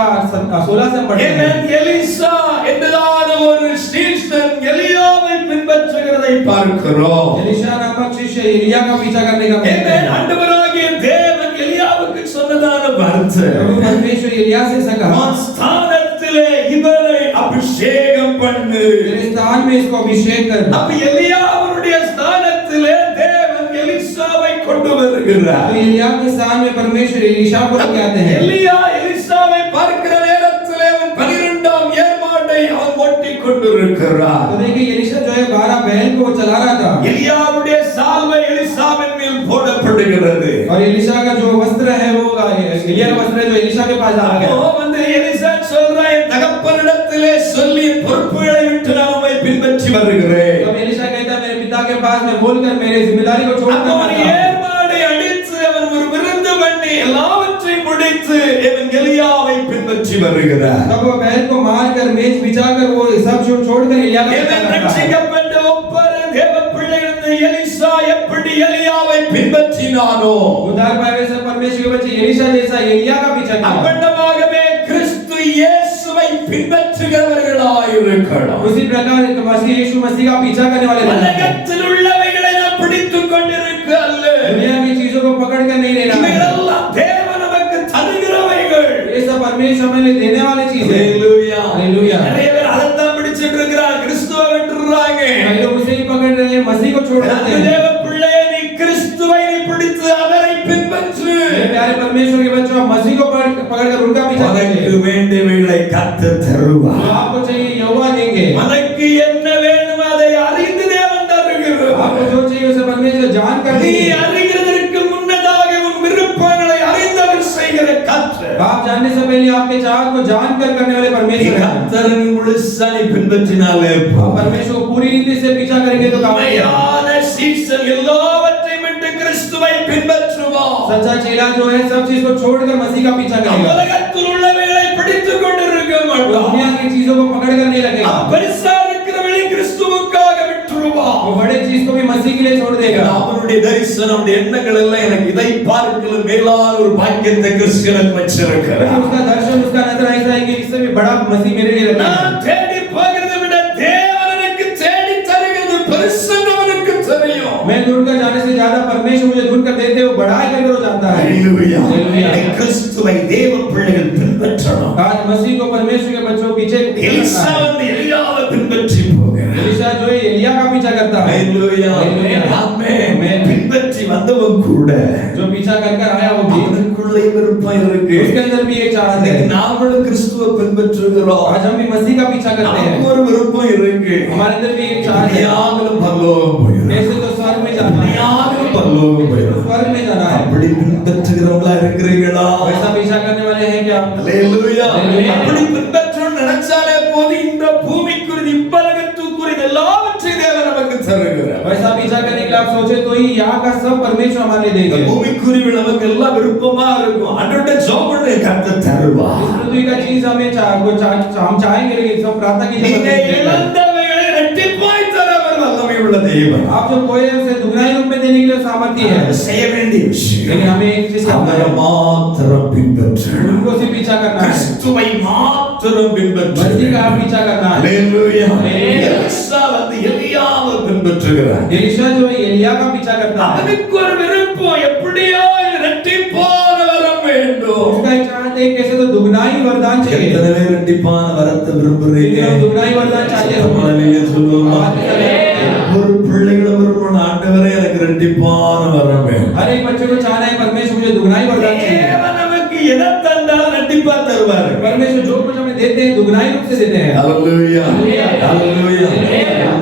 16 से पढ़ते हैं। எலிசா என்பதான ஒரு சீஷன் எலியாவை பின்பற்றுகிறதை பார்க்கிறோம். एलीशा नामक शिष्य एलिया का पीछा करने का देखते हैं। ஆண்டவராகிய தேவன் எலியாவுக்கு சொன்னதான வார்த்தை, प्रभु परमेश्वर एलिया से ऐसा कहा, உன் ஸ்தானத்திலே இவரை அபிஷேகம் பண்ணு. तेरे स्थान में इसको अभिषेक कर। அப்ப எலியாவுடைய ஸ்தானத்திலே தேவன் எலிசாவை கொண்டு வருகிறார். तो एलिया के स्थान में परमेश्वर एलीशा को लेके आते हैं। எலியா எலிசாவை பார்க்கிற நேரத்திலே அவன் 12ஆம் ஏர்மாடை அவன் ஓட்டிக் கொண்டிருக்கிறார். तो देखिए एलीशा जो है 12 बैल को चला रहा था எலியாவுடைய சால்வை எலிசாவின் மேல் போடப்படுகிறது. और एलीशा का जो वस्त्र है वो एलिया का वस्त्र है जो एलीशा के पास आ गया। அப்போ வந்து எலிசா சொல்றான், என் தகப்பனிடத்திலே சொல்லி பொறுப்புகளை விட்டு நான் உம்மை பின்பற்றி வருகிறேன். तब एलीशा कहता है मेरे पिता के पास मैं बोलकर मेरी जिम्मेदारी को छोड़कर அவன் ஏர்மாடை அடித்து அவன் ஒரு விருந்து பண்ணி எல்லாவற்றையும் முடித்து இவன் எலியாவை பின்பற்றி வருகிறார். तब वो बैल को मारकर मेज बिछाकर वो सब छोड़कर एलिया का पीछा இவன் करता है। ரட்சிக்கப்பட்ட ஒவ்வொரு தேவ பிள்ளைகளும் எலிசா எப்படி எலியாவை பின்பற்றினானோ उद्धार पाए हुए सब परमेश्वर के बच्चे एलीशा जैसा एलिया का पीछा किया। அப்பண்டமாகவே கிறிஸ்து இயேசுவை பின்பற்றுகிறவர்களாய் இருக்கணும். उसी प्रकार मसीह यीशु मसीह का पीछा करने वाले बनना है। உலகத்தில் உள்ளவைகளை நாம் பிடித்துக் கொண்டிருக்க அல்ல. दुनिया की चीजों को पकड़ कर नहीं रहना है। இவைகளெல்லாம் தேவன் நமக்கு தருகிறவைகள். ये सब परमेश्वर हमें देने वाली चीज है। ஹalleluya. हालेलुया। நிறைய பேர் அதைத்தான் பிடிச்சிட்டு இருக்கிறாங்க, கிறிஸ்துவை விட்டுறாங்க. कई लोग उसे ही पकड़ रहे हैं, मसीह को छोड़ देते हैं। தேவ பிள்ளையே, நீ கிறிஸ்துவை பிடித்து அவரை பின்பற்று. मेरे प्यारे परमेश्वर के बच्चों, आप मसीह को पकड़कर उनका पीछा உனக்கு कीजिए। வேண்டியவைகளை கர்த்தர் தருவார். जो आपको चाहिए यहोवा देंगे। உனக்கு என்ன வேண்டும் அதை அறிந்து தேவன் தருகிறார். आपको जो चाहिए उसे परमेश्वर जान कर நீ देंगे। அறிகிறதற்கு முன்னதாக உன் விருப்பங்களை அறிந்தவர் செய்கிற கர்த்தர். आप जानने से पहले आपके चाहत को जानकर करने वाले परमेश्वर हैं। கர்த்தரின் முழுசாய் பின்பற்றினாலே परमेश्वर को पूरी रीति से पीछा करेंगे तो काम होगा। உண்மையான சீசன் எல்லாவற்றையும் விட்டு கிறிஸ்துவை பின்பற்றுவான். सच्चा चेला जो है सब चीज को छोड़कर मसीह का पीछा करेगा। உலகத்தில் உள்ளவைகளை பிடித்துக் கொண்டிருக்க மாட்டான். दुनिया की चीजों को पकड़कर नहीं रखेगा। பெருசா இருக்கிறவளை கிறிஸ்துவுக்காக விட்டுருவான். वो बड़े चीज को भी मसीह के लिए छोड़ देगा। அவனுடைய தரிசனம், அவனுடைய எண்ணங்கள் எல்லாம் எனக்கு இதை பார்க்கலும் மேலான ஒரு பாக்கியத்தை கிறிஸ்துவுக்கு வச்சிருக்கிறார். उसका दर्शन उसका नजर ऐसा है कि इससे भी बड़ा मसीह मेरे लिए रखा है। நான் தேடி போகிறதை விட தேவன் எனக்கு தேடி தருகிறது பெருசுன்னு அவனுக்கு தெரியும். मैं दूर कर जाने से ज्यादा परमेश्वर मुझे दूर कर देते वो बढ़ाई करके वो जानता है। ஹalleluya. Hallelujah. கிறிஸ்துவை தேவ பிள்ளைகள் பின்பற்றணும். आज मसीह को परमेश्वर के बच्चों पीछे எலிசா வந்து எலியாவை பின்பற்றி போகிறார். एलीशा जो है एलिया का पीछा करता है। ஹalleluya. ஆமென். பின்பற்றி வந்தவன் கூட जो पीछा कर आया वो भी அவனுக்குள்ளே விருப்பம் இருக்கு. उसके अंदर भी एक चाहत है। நாமளும் கிறிஸ்துவை பின்பற்றுகிறோம். आज हम भी मसीह का पीछा करते हैं। நமக்கு ஒரு விருப்பம் இருக்கு. हमारे अंदर भी एक चाहत है। யாங்களும் பரலோகம் போயிடும். ऐसे तो स्वर्ग में जाना है। யாங்களும் பரலோகம் போயிடும். स्वर्ग में जाना है। அப்படி பின்பற்றுகிறவங்களா இருக்கிறீங்களா? वैसा पीछा करने वाले हैं क्या? ஹalleluya. Hallelujah. அப்படி பின்பற்றணும் நினைச்சாலே போதும், இந்த பூமிக்குரிய இப்பலகத்துக்குரிய எல்லாவற்றையும் தேவன் நமக்கு தருகிறார். वैसा पीछा करने के लिए आप सोचे तो ही यहाँ का सब परमेश्वर हमारे लिए இந்த देंगे। பூமிக்குரிய நமக்கு எல்லாம் விருப்பமா இருக்கும். ஆண்டவருடைய ஜெபத்தை கர்த்தர் தருவார். इस पृथ्वी का चीज हमें हम चाहेंगे लेकिन सब प्रार्थना की நீங்க जरूरत है। இழந்தவைகளை இரட்டிப்பாய் தர அவர் வல்லமை உள்ள தேவன். आप जो कोई है उसे दुगनाई रूप में देने के लिए सामर्थ्य है, அது செய்ய வேண்டிய விஷயம். लेकिन हमें एक चीज करना அவரை है, மாத்திரம் பின்பற்றணும். उनको सिर्फ पीछा करना है, கிறிஸ்துவை மாத்திரம் பின்பற்றணும். मसीह का पीछा करना है। ஹalleluya. Hallelujah. எலிசா வந்து எலியாவை பின்பற்றுகிறார். एलिशा जो है एलिया का पीछा करता है, அவனுக்கு ஒரு விருப்பம், எப்படியோ இரட்டிப்பான வரம் வேண்டும். उसका एक चाहत है कैसे तो दुगनाई वरदान चाहिए। எத்தனை பேர் இரட்டிப்பான வரத்தை விரும்புறீங்க? लेकिन हम दुगनाई वरदान चाहते हो, ஹalleluya சொல்லுவோமா? ஒரு பிள்ளைகளை விரும்பணும், ஆண்டவரே எனக்கு இரட்டிப்பான வரம் வேணும். हर एक बच्चे को चाहना है परमेश्वर मुझे दुगनाई वरदान चाहिए। தேவன் நமக்கு எதை தந்தாலும் இரட்டிப்பா தருவார். परमेश्वर जो कुछ हमें देते हैं दुगनाई रूप से देते हैं। ஹalleluya. ஹalleluya.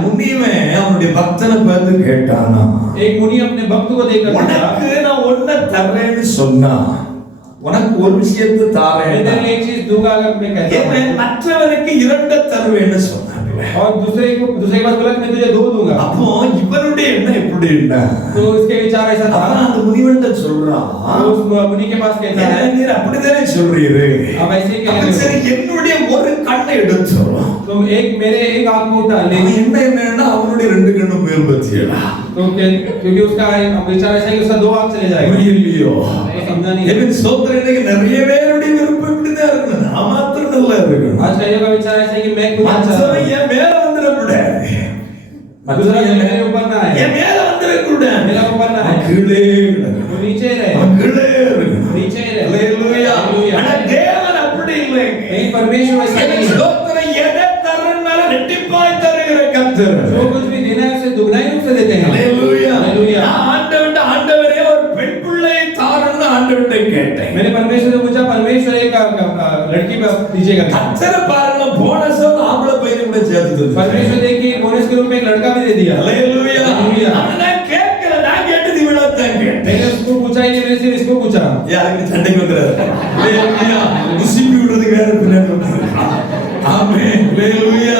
முனிவே அவனுடைய பக்தனை பார்த்து கேட்டானா, एक मुनि अपने भक्त को देखकर पूछा, உனக்கு நான் ஒன்ன தரேன்னு சொன்னா உனக்கு ஒரு விஷயத்தை मैं தாரேன், तेरे लिए एक चीज दूंगा अगर मैं कहता हूं, மற்றவனுக்கு இரண்டு தருவேன்னு சொன்னாங்க. और दूसरे के पास बोला कि मैं तुझे दो दूंगा। அப்போ இவனுடைய எண்ணம் எப்படி என்ன? तो उसके विचार ऐसा था, அவன் அந்த முனிவன்ட்ட சொல்றான், तो उस मुनि के पास कहता है, நீர் அப்படிதானே சொல்றீரு, अब ऐसे कह அப்ப रहे சரி हो, என்னுடைய ஒரு கண்ணை எடுத்து तो एक मेरे एक आंख को उठा ले। அவன் என்ன என்னன்னா அவனுடைய ரெண்டு கண்ணும் மேல் பத்தியடா. तो क्योंकि उसका विचार ऐसा है कि उसका दो आंख चले जाएगा। புரியலையோ? तो समझा नहीं। even சோதனை இன்னைக்கு நிறைய பேருடைய விருப்பம் இப்படிதான் இருக்கு. நான் மாத்திரம் நல்லா இருக்கணும். आज कईयों का विचार ऐसा है कि मैं खुद अच्छा மற்றவன் என் மேல வந்துடக்கூடாது, दूसरा मेरे ऊपर ना है, என் மேல வந்துடக்கூடாது, मेरा ऊपर ना है, கீழே கிடக்கணும். वो नीचे रहे, அவன் கீழே இருக்கணும். नीचे रहे। ஹalleluya. हालेलुया। ஆனா தேவன் அப்படி இல்லைங்க. नहीं परमेश्वर ऐसा नहीं है। சோதனை எதை தரனால ரெட்டிப்பாய் தருகிற கர்த்தர். जो कुछ भी देना है उसे दुगनाई रूप से देते हैं। ஹalleluya. हालेलुया। நான் ஆண்டவரே ஒரு பெண் பிள்ளையை தாரன்னு ஆண்டவர்ட்ட கேட்டேன். मैंने परमेश्वर से पूछा, परमेश्वर एक लड़की दीजिएगा। கர்த்தரை பாருங்க, போனஸ் ஆம்பளை பையனை கூட சேர்த்து परमेश्वर देखिए बोनस के रूप में एक लड़का भी दे दिया। ஹalleluya. हालेलुया। நான் கேட்கல, நான் கேட்டது இவ்வளவுதான் கேட்டேன். मैंने उसको पूछा ही नहीं, मैंने सिर्फ इसको पूछा। யாருக்கு சண்டைக்கு வந்துறாரு? ஹalleluya. உசிப்பி விடுறதுக்கு வேற பின்னாடி வந்துறாரு. ஆமென். ஹalleluya.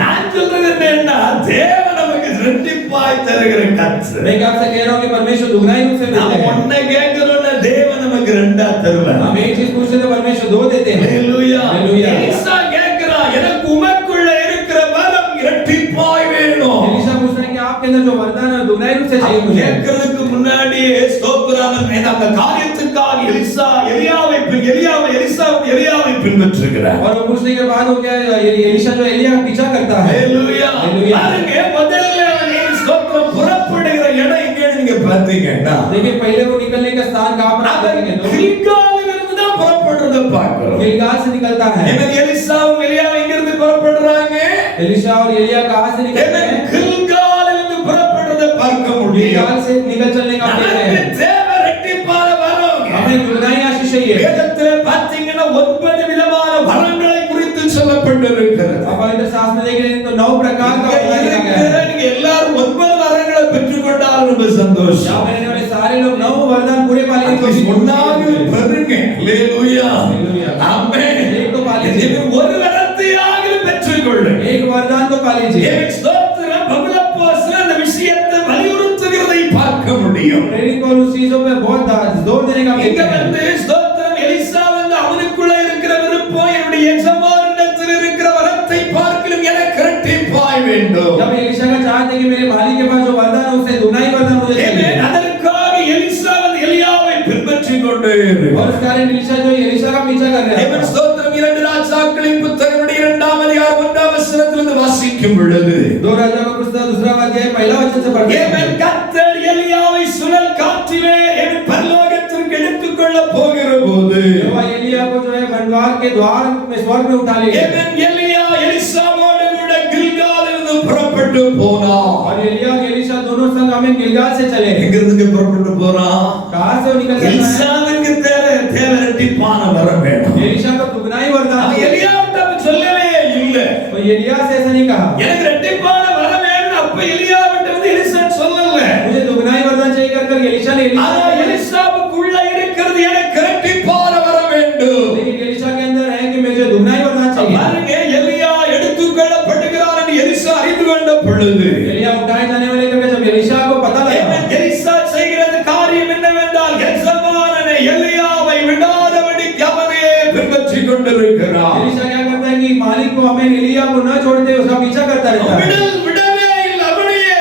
நான் சொல்றது என்னன்னா, தேவன் நமக்கு ரெட்டிப்பாய் தருகிற கர்த்தர். मैं आपसे कह रहा हूं कि परमेश्वर दुगनाई रूप से देते நாம हैं। ஒண்ணே கேட்கிறோம்னா தேவன் நமக்கு ரெண்டா தருவார். हम एक चीज पूछते तो परमेश्वर दो देते हैं। ஹalleluya. हालेलुया। எலிசா கேட்கிறான், எனக்கு உமக்குள்ள இருக்கிற வரம் இரட்டிப்பாய் வேணும். एलिशा पूछ रहे हैं कि आपके अंदर जो वरदान है दुगनाई रूप से चाहिए मुझे। கேட்கிறதுக்கு முன்னாடியே ஸ்தோத்திரம் அந்த காரியத்துக்காக எலியாவை பின்பற்றுகிறார். और वो पूछने के बाद वो क्या एलिशा जो एलिया का पीछा करता है। ஹalleluya. हालेलुया। பாருங்க, முதல்ல அவன் ஸ்தோத்திரம் புறப்படுகிற இடம் எங்கன்னு நீங்க பாத்தீங்கன்னா, देखिए पहले वो निकलने का स्थान कहां पर आता है? கில்காலிலிருந்து தான் புறப்படுறத பார்க்கிறோம். गिलगाल से निकलता है। இவன் எலிசாவும் எலியாவும் எங்கிருந்து புறப்படுறாங்க? एलिशा और एलिया कहां से निकलते இவன் हैं? கில்காலிலிருந்து புறப்படுறத பார்க்க முடியும். गिलगाल से निकल चलने का देखते நமக்கு हैं। தேவை இரட்டிப்பான வரம். हमें दुगनाई आशीष चाहिए। வேதத்துல பாத்தீங்கன்னா 9 விதமான வரங்களை குறித்து சொல்லப்பட்டிருக்கிறது. अब पवित्र शास्त्र में देखें तो 9 प्रकार का இங்க वरदान लिखा गया है। நீங்க எல்லாரும் 9 வரங்களை பெற்றுக்கொண்டால் ரொம்ப சந்தோஷம். यहाँ रहने वाले सारे लोग 9 वरदान पूरे पाने की कोशिश ஒன்னாவது பெறுங்க. ஹalleluya. हालेलुया। ஆமென். एक तो पा लीजिए। இது ஒரு வரத்தையாவது பெற்றுக்கொள்ளுங்க. एक वरदान तो पा लीजिए। ஏன் ஸ்தோத்திரம், பவுலப்போஸ்தலன் அந்த விஷயத்தை வலியுறுத்துகிறதை பார்க்க முடியும். प्रेरित पौलुस चीजों पे बहुत जोर देने का இங்க कहते हैं। வந்து ஸ்தோத்திரம், எலிசா வந்து அவனுக்குள்ள இருக்கிற விருப்பம் என்னுடைய எஜமானிடத்தில் இருக்கிற வரத்தை பார்க்கலும் எனக்கு இரட்டிப்பாய் வேண்டும். जब एलिशा का चाहते हैं कि मेरे मालिक के पास जो वरदान है उससे दुगनाई वरदान मुझे चाहिए। அதற்காக எலிசா வந்து எலியாவை பின்பற்றிக் கொண்டே இருக்கிறார். और उस कारण एलिशा जो एलिशा का पीछा कर रहा தேவன் है। ஸ்தோத்திரம், 2 ராஜாக்களின் புத்தகமுடைய 2ஆம் அதிகாரம் 1ஆம் வசனத்திலிருந்து வாசிக்கும் பொழுது, 2 राजा का पुस्तक 2 अध्याय पहला वचन से पढ़ते தேவன் हैं। கர்த்தர் எலியாவை சுழல் காற்றிலே பரலோகத்திற்கு எடுத்துக்கொள்ள போகிற போது, यहोवा एलिया को जो है बनवार के द्वार में स्वर्ग में उठा ले गए। தேவன் எலியா எலிசாவோடு கூட கில்காலிலிருந்து புறப்பட்டு போனான். और एलिया और एलिशा दोनों संग हमें गिलगाल से चले। எங்கிருந்து புறப்பட்டு போறான்? कहां से वो निकल रहा है? எலிசாவுக்கு தேவை இரட்டிப்பான வரம் வேணும். एलिशा का दुगनाई वरदान அது चाहिए। எலியாவிட்ட சொல்லவே இல்லை. तो एलिया से ऐसा नहीं कहा எனக்கு இரட்டிப்பான வரம் வேணும். அப்ப எலியாவிட்ட வந்து எலிசா சொல்லல. मुझे दुगनाई वरदान चाहिए कर एलिशा ने ஆனா எலிசாவுக்குள்ள இருக்கிறது எனக்கு இரட்டிப்பான வரம் வேண்டும். लेकिन एलिशा के अंदर है कि मुझे दुगनाई वरदान चाहिए। பாருங்க, எலியா எடுத்துக்கொள்ளப்படுகிறார் என்று எலிசா அறிந்து கொண்ட பொழுது, एलिया उठाए जाने वाले करके जब एलिशा को पता लगा, எலிசா செய்கிறது காரியம் என்னவென்றால், எஜமானனை எலியாவை விடாதபடிக்கு அவனே பின்பற்றிக் கொண்டிருக்கிறார். एलिशा क्या करता है कि मालिक को हमें एलिया को न छोड़ते उसका पीछा करता रहता है। விடவே இல்லை, அவனையே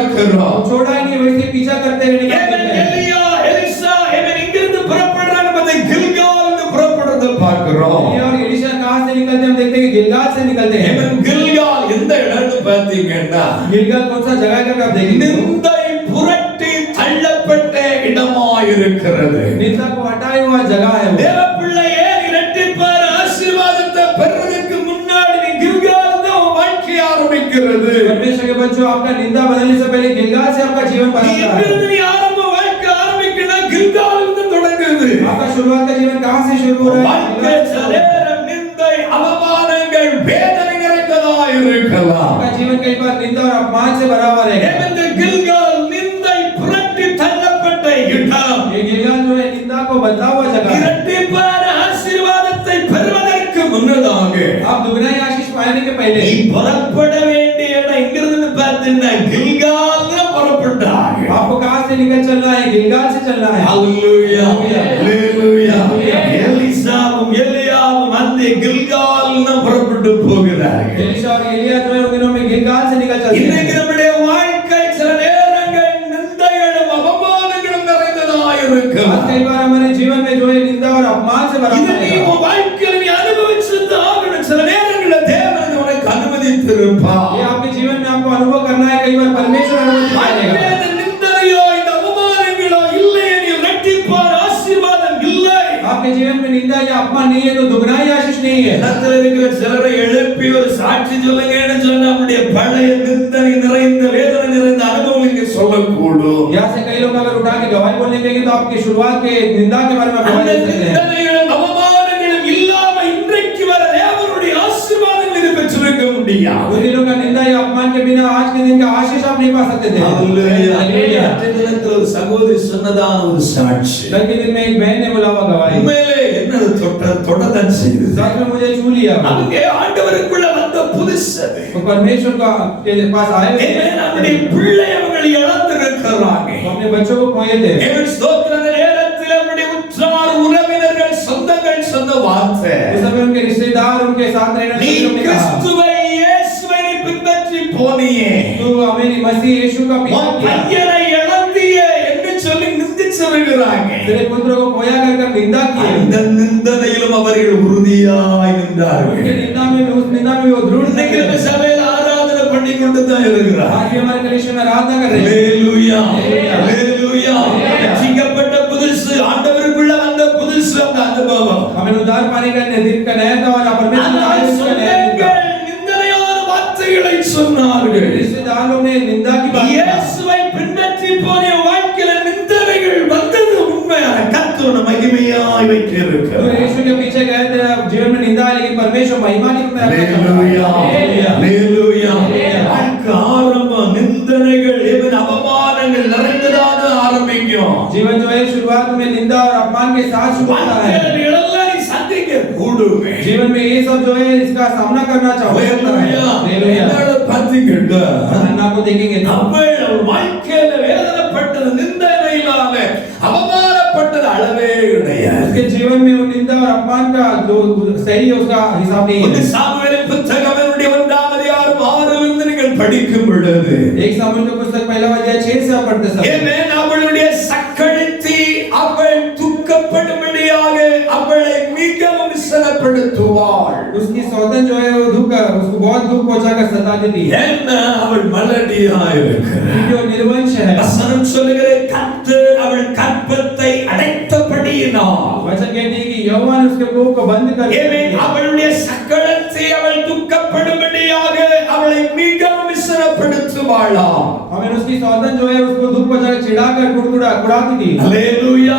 பார்க்கிறோம். छोड़ा ही नहीं, वैसे पीछा करते रहने का ஏமேன் करते हैं। எலியா எலிசா ஏமேன் இங்கிருந்து புறப்படுறாங்க, அதை கில்கால்ந்து புறப்படுறத பார்க்கிறோம். एलिया और एलिशा कहां से निकलते हैं? हम देखते हैं कि गिलगाल से निकलते हैं। ஏமேன் கில்கால் எந்த இடம்னு பார்த்தீங்கன்னா गिलगाल कौन सा जगह है आप देखेंगे? நிந்தை புரட்டி தள்ளப்பட்ட இடமாய் இருக்கிறது. निंदा को हटाया हुआ जगह है वो। தேவ பிள்ளையே, நீ இரட்டிப்பான ஆசீர்வாதத்தை பெறுவதற்கு முன்னாடி நீ கில்கால் தான் உன் வாழ்க்கையை ஆரம்பிக்கிறது. परमेश्वर के बच्चों, आपका निंदा बदलने से पहले गिलगाल से आपका जीवन நீ बदलता है। எங்கிருந்து நீ ஆரம்ப வாழ்க்கை ஆரம்பிக்கணும், கில்காலிலிருந்து தொடங்குது. आपका शुरुआत का जीवन कहां से शुरू हो रहा வாழ்க்கை है? சதேரம் நிந்தை அவமானங்கள் வேதனை நிறைந்ததாய் இருக்கலாம். आपका जीवन कई बार निंदा और अपमान से भरा हुआ रहेगा। இந்த கில்கால் நிந்தை புரட்டி தள்ளப்பட்ட இடம். ये गिलगाल जो है निंदा को बदला हुआ जगह है। இரட்டிப்பான ஆசீர்வாதத்தை பெறுவதற்கு முன்னதாக आप दुगना आशीष पाने के पहले நீ புறப்பட வேண்டிய இடம் எங்கிருந்து பார்த்தீங்கன்னா கில்கால் தான் புறப்பட்டாங்க. आपको कहां से निकल चलना है? गिलगाल से चलना है। ஹalleluya ஹalleluya. Hallelujah. எலிசாவும் எலியாவும் அந்த கில்கால் தான் புறப்பட்டு போகிறார்கள். एलिशा और एलिया जो है उन दिनों में गिलगाल से निकल चलते இன்னைக்கு हैं। நம்முடைய வாழ்க்கை சில நேரங்கள் நிந்தைகளும் அவமானங்களும் நிறைந்ததாய் இருக்கும். आज कई बार हमारे जीवन में जो है निंदा और अपमान से भरा இதை हुआ நீ है। உன் வாழ்க்கையில் நீ அனுபவிச்சுதான் ஆகணும். சில நேரங்களில் தேவன் உனக்கு அனுமதித்திருப்பார். ये आपके जीवन में आपको अनुभव करना है। कई बार परमेश्वर अनुमति देगा। வாழ்க்கையில நிந்தையோ இந்த அவமானங்களோ இல்லை, நீ இரட்டிப்பான ஆசீர்வாதம் இல்லை. आपके जीवन में निंदा या अपमान नहीं है तो दुगना ही आशीष नहीं है। இடத்துல இருக்கிற சிலரை எழுப்பி ஒரு சாட்சி சொல்லுங்கன்னு சொன்னா நம்முடைய பழைய நிந்தனை நிறைந்த வேதனை நிறைந்த அனுபவம் இங்கே சொல்லக்கூடும். यहाँ से कई लोग अगर उठा के गवाही बोलने देंगे तो आपकी शुरुआत के निंदा के बारे में गवाही அந்த दे सकते हैं। நிந்தனைகளும் அவமானங்களும் இல்லாம இன்றைக்கு வர தேவனுடைய ஆசீர்வாதம் இது பெற்றிருக்க முடியாது. उन दिनों का निंदा या अपमान के बिना आज के दिन का आशीष आप नहीं पा सकते थे। ஹalleluya. அன்றைய தினத்தில் ஒரு சகோதரி சொன்னதான ஒரு சாட்சி कल के दिन में एक बहन ने बोला हुआ गवाही, உண்மையிலே என்ன தொடதான் செய்யுது. सच में मुझे छू लिया। அவங்க ஆண்டவருக்குள்ள வந்த புதுசு அது. तो परमेश्वर का के पास आए हुए थे। நம்முடைய பிள்ளை அவங்களை இழந்திருக்கிறாங்க. तो अपने बच्चों को खोए थे। தேவன் ஸ்தோத்திர நேரத்தில் நம்முடைய உற்றார் உறவினர்கள் சொந்தங்கள் சொந்த வார்த்தை, उस समय उनके रिश्तेदार उनके साथ रहने நீ वाले लोग ने कहा, கிறிஸ்துவை இயேசுவை பின்பற்றி போனியே, तू हमें मसीह यीशु का पीछा உன் किया, பையனை இழந்தியே என்று சொல்லி நிந்திச்சிருக்கிறாங்க. तेरे पुत्र को खोया कर निंदा की। அந்த நிந்தனையிலும் அவர்கள் உறுதியாய் उनके நின்றார்கள். निंदा में भी, उस निंदा में भी वो दृढ़ இன்னைக்கு थे। நம்ம சபையில ஆராதனை பண்ணி கொண்டு தான் இருக்கிறார். आज भी हमारे कलीसिया में आराधना कर रहे हैं। ஹalleluya Hallelujah. ஹalleluya. ரட்சிக்கப்பட்ட புதுசு, ஆண்டவருக்குள்ள வந்த புதுசு அந்த அனுபவம். हमें उद्धार पाने का दिन का नया था और परमेश्वर का आयुष का नया दिन था। நிந்தனையான வார்த்தைகளை சொன்னார்கள். रिश्तेदार लोग ने निंदा की बात की। இயேசுவை பின்பற்றி போன வாழ்க்கையில நிந்தனைகள் வந்தது உண்மையான கர்த்தர் மகிமையாய் तो வைத்திருக்கிறார். यीशु के पीछे गए थे, जीवन में निंदा है लेकिन परमेश्वर महिमा की तरफ ஹalleluya ஹalleluya. Hallelujah. வாழ்க்கை ஆரம்பம் நிந்தனைகள் ஏவன் அவமானங்கள் நிறைந்ததாக ஆரம்பிக்கும். जीवन जो है शुरुआत में निंदा और अपमान के साथ शुरू होता है। வாழ்க்கையில எல்லாம் நீ சந்திக்க கூடுமே. जीवन में ये सब जो है इसका सामना करना चाहोगे। என்னோட பாத்தீங்கன்னா अन्ना को देखेंगे तो நம்ம வாழ்க்கையில வேதனைப்பட்டது நிந்தனையினால அவமானப்பட்டது அளவே கிடையாது. उसके जीवन में वो निंदा और अपमान का जो सही है उसका हिसाब नहीं ஒரு है। சாமுவேலின் புத்தகம் 1:6 நீங்கள் படிக்கும் பொழுது एक सामुएल का पुस्तक पहला अध्याय 6 से आप पढ़ते समय ஏமேன் அவளுடைய சக்களத்தி அவள் துக்கப்படும்படியாக அவளை மிகவும் சிரமப்படுத்துவாள். उसकी सौतन जो है वो दुख उसको बहुत दुख पहुंचाकर सताती थी என்ன அவள் மலடியா இருக்கிறாள். जो निर्वंश है। வசனம் சொல்லுகிற கர்த்தர் அவள் கற்பத்தை அடைத்தபடியினால் वचन कहते हैं कि यहोवा ने उसके मुंह को बंद कर ஏமேன் அவளுடைய சக்களத்தை அவள் துக்கப்படும்படியாக அவளை மிகவும் சிரமப்படுத்துவாளாம். हमें उसकी सौतन जो है उसको दुख पहुंचाकर चिढ़ाकर कुड़ाती थी। ஹalleluya.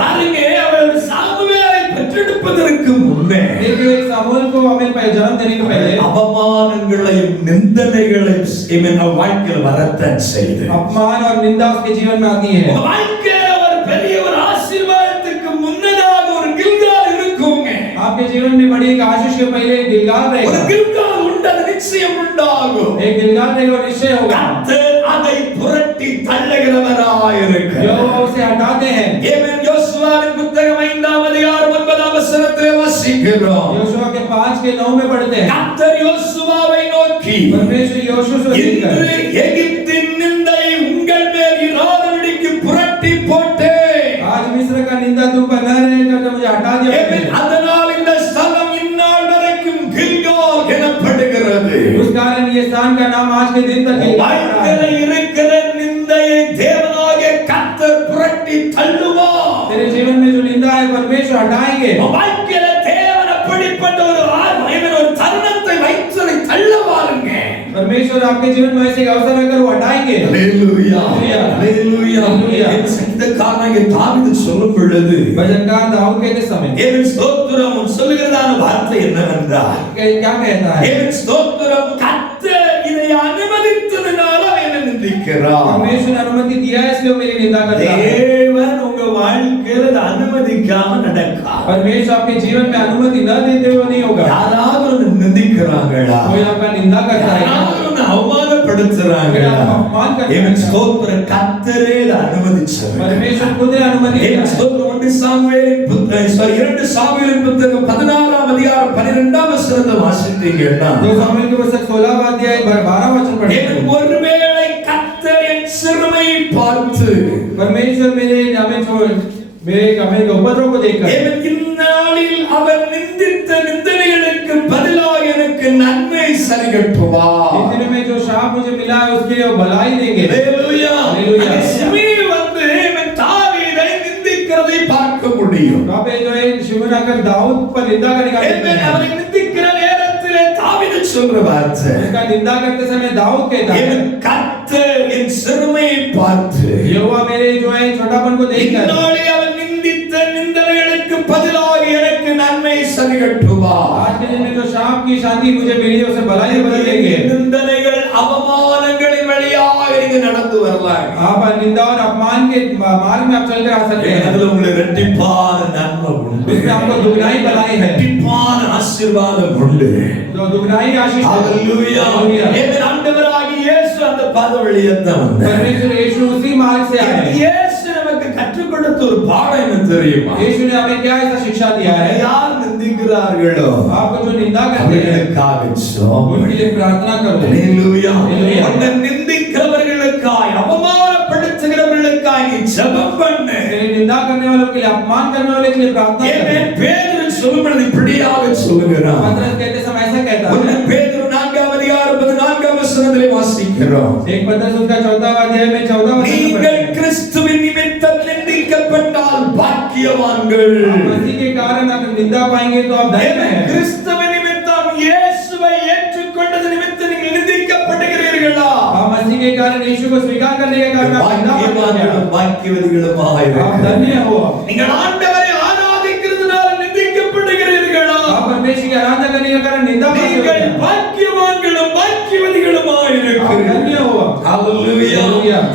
பாருங்க, அவள் சாமுவேலை பெற்றெடுப்பதற்கு முன்னே देखिए एक सामुएल को हमें जन्म देने के पहले அவமானங்களையும் நிந்தனைகளையும் இவன் வாழ்க்கையில் வரத்தான் செய்து अपमान और निंदा उसके जीवन में आती है। வாழ்க்கையில ஒரு பெரிய ஒரு ஆசீர்வாதத்துக்கு முன்னதாக ஒரு கில்கால் இருக்குங்க. आपके जीवन में बड़ी एक आशीष के पहले एक गिलगाल ஒரு रहेगा। கில்கால் உண்டு, அது நிச்சயம் உண்டாகும். एक गिलगाल रहेगा और निश्चय होगा। கர்த்தர் அதை புரட்டி தள்ளுகிறவராய் இருக்கிறார். यहोवा उसे हटाते हैं। ஏமேன் யோசுவாவின் புத்தகம் 5:9 வாசிக்கிறோம். योशुआ के 5 के 9 में पढ़ते हैं। கர்த்தர் யோசுவாவை நோக்கி परमेश्वर योशुआ से இன்று कहकर எகிப்தின் நிந்தை परमेश्वर हटाएंगे। வாழ்க்கையில தேவன் அப்படிப்பட்ட ஒரு ஒரு தருணத்தை வைத்து தள்ள பாருங்க। परमेश्वर आपके जीवन में ऐसे एक अवसर अगर वो हटाएंगे। Hallelujah hallelujah hallelujah. இந்த காரணங்க தாவீது சொல்லும் பொழுது भजनकार दाऊद कहते समय தேவன் ஸ்தோத்திரம் சொல்லுகிறதான வார்த்தை என்னவென்றால் क्या कहता है? தேவன் ஸ்தோத்திரம் கர்த்தர் இதை அனுமதித்ததனால என்ன நிந்திக்கிறார்। परमेश्वर ने अनुमति दिया है इसलिए वो मेरी निंदा करता है। தேவன் உங்க வாழ்க்கையில அனுமதிக்காம நடக்கா। परमेश्वर आपके जीवन में अनुमति न देते हुए नहीं होगा। யாராவது நிந்திக்கிறாங்களா? कोई आपका निंदा करता है, அவமானப்படுத்துறாங்களா? अपमान करता है, தேவன் ஸ்தோத்திரம் கர்த்தரே அனுமதிச்சார்। परमेश्वर खुद ने अनुमति दी है। ஸ்தோத்திரம் 2 சாமுவேலின் புத்தகம் 16ஆம் அதிகாரம் 12ஆம் வசனத்தை வாசித்தீங்கன்னா 2 सामुएल की पुस्तक 16वां अध्याय 12वां वचन पढ़ेंगे। தேவன் ஒருவேளை கர்த்தர் என் சிறுமையை பார்த்து परमेश्वर मेरे उपद्रव को देखकर தேவன் இந்நாளில் அவர் நிந்தித்த நிந்தனைகளுக்கு பதிலாக எனக்கு நன்மை சரிகட்டுவார்। इस दिन में जो शाप मुझे मिला है उसके लिए वो भलाई देंगे। Hallelujah hallelujah. சிமியி வந்து இவன் தாவீதை நிந்திக்கிறதை பார்க்க முடியும்। वहां पे जो है शिमोन आकर दाऊद पर निंदा करने का தேவன் அவரை நிந்திக்கிற நேரத்திலே தாவீது சொல்ற வார்த்தை उसका निंदा करते समय दाऊद कहता है, கர்த்தர் என் சிறுமையை பார்த்து यहोवा मेरे जो है छोटापन को देखकर இந்நாளே அவன் நிந்தித்த நிந்தனைகளுக்கு பதிலாக எனக்கு நன்மை சரிகட்டுவார்। आज के दिन में जो शाप की शांति मुझे मिली है उसे भलाई में बदल देंगे। நிந்தனைகள் அவமானங்களின் வழியாக நீங்க நடந்து வரலாம்। आप निंदा और अपमान के मार्ग में आप चलकर आ सकते हैं। அதுல உங்களுக்கு இரட்டிப்பான நன்மை உண்டு, उसमें आपको दुगनाई भलाई है, இரட்டிப்பான ஆசீர்வாதம் உண்டு। जो दुगनाई आशीष है। हालेलुया। என் ஆண்டவராகிய இயேசு அந்த பாத வழியாக தான் வந்தார்। परमेश्वर यीशु उसी मार्ग से आए हैं। இயேசு நமக்கு கற்றுக் கொடுத்த ஒரு பாடம் என்ன தெரியுமா? यीशु ने हमें क्या ऐसा शिक्षा दिया है? யார் நிந்திக்கிறார்களோ आपको जो निंदा करते हैं அவர்களுக்காக ஜெபம் उनके लिए प्रार्थना करो। हालेलुया। हालेलुया। உன்னை நிந்திக்கிறவர்களுக்காய் அவமானப்படுத்துகிறவர்களுக்காய் நீ ஜெபம் பண்ணு। तेरी निंदा करने वालों के लिए, अपमान करने वालों के लिए प्रार्थना ஏன் करो। பேதுரு சொல்லும்போது இப்படியாக சொல்லுகிறான்। पतरस कहते समय ऐसा कहता ஒன்று है। பேதுரு 4ஆம் அதிகாரம் 14ஆம் வசனத்திலே வாசிக்கிறோம்। एक पतरस उसका 4वां अध्याय में 14वां वचन में நீங்கள் கிறிஸ்துவின் நிமித்தம் நிந்திக்கப்பட்டால் பாக்கியவான்கள்। मसीह के कारण अगर निंदा पाएंगे तो आप धन्य हैं। கிறிஸ்துவின் நிமித்தம் இயேசுவை ஏற்றுக்கொண்டது நிமித்தம் நீங்கள் நிந்திக்கப்படுகிறீர்களா? आप मसीह के कारण यीशु को स्वीकार करने के कारण आप निंदा पाते हैं। பாக்கியவதிகளுமாக आप धन्य हो। நீங்கள் ஆண்டவரை ஆராதிக்கிறதுனால நிந்திக்கப்படுகிறீர்களா? आप परमेश्वर की आराधना करने के कारण निंदा पाते நீங்கள் हैं। பாக்கியவான்களும் பாக்கியவதிகளுமாக आप இருக்கிறீர்கள்। धन्य हो। हालेलुया।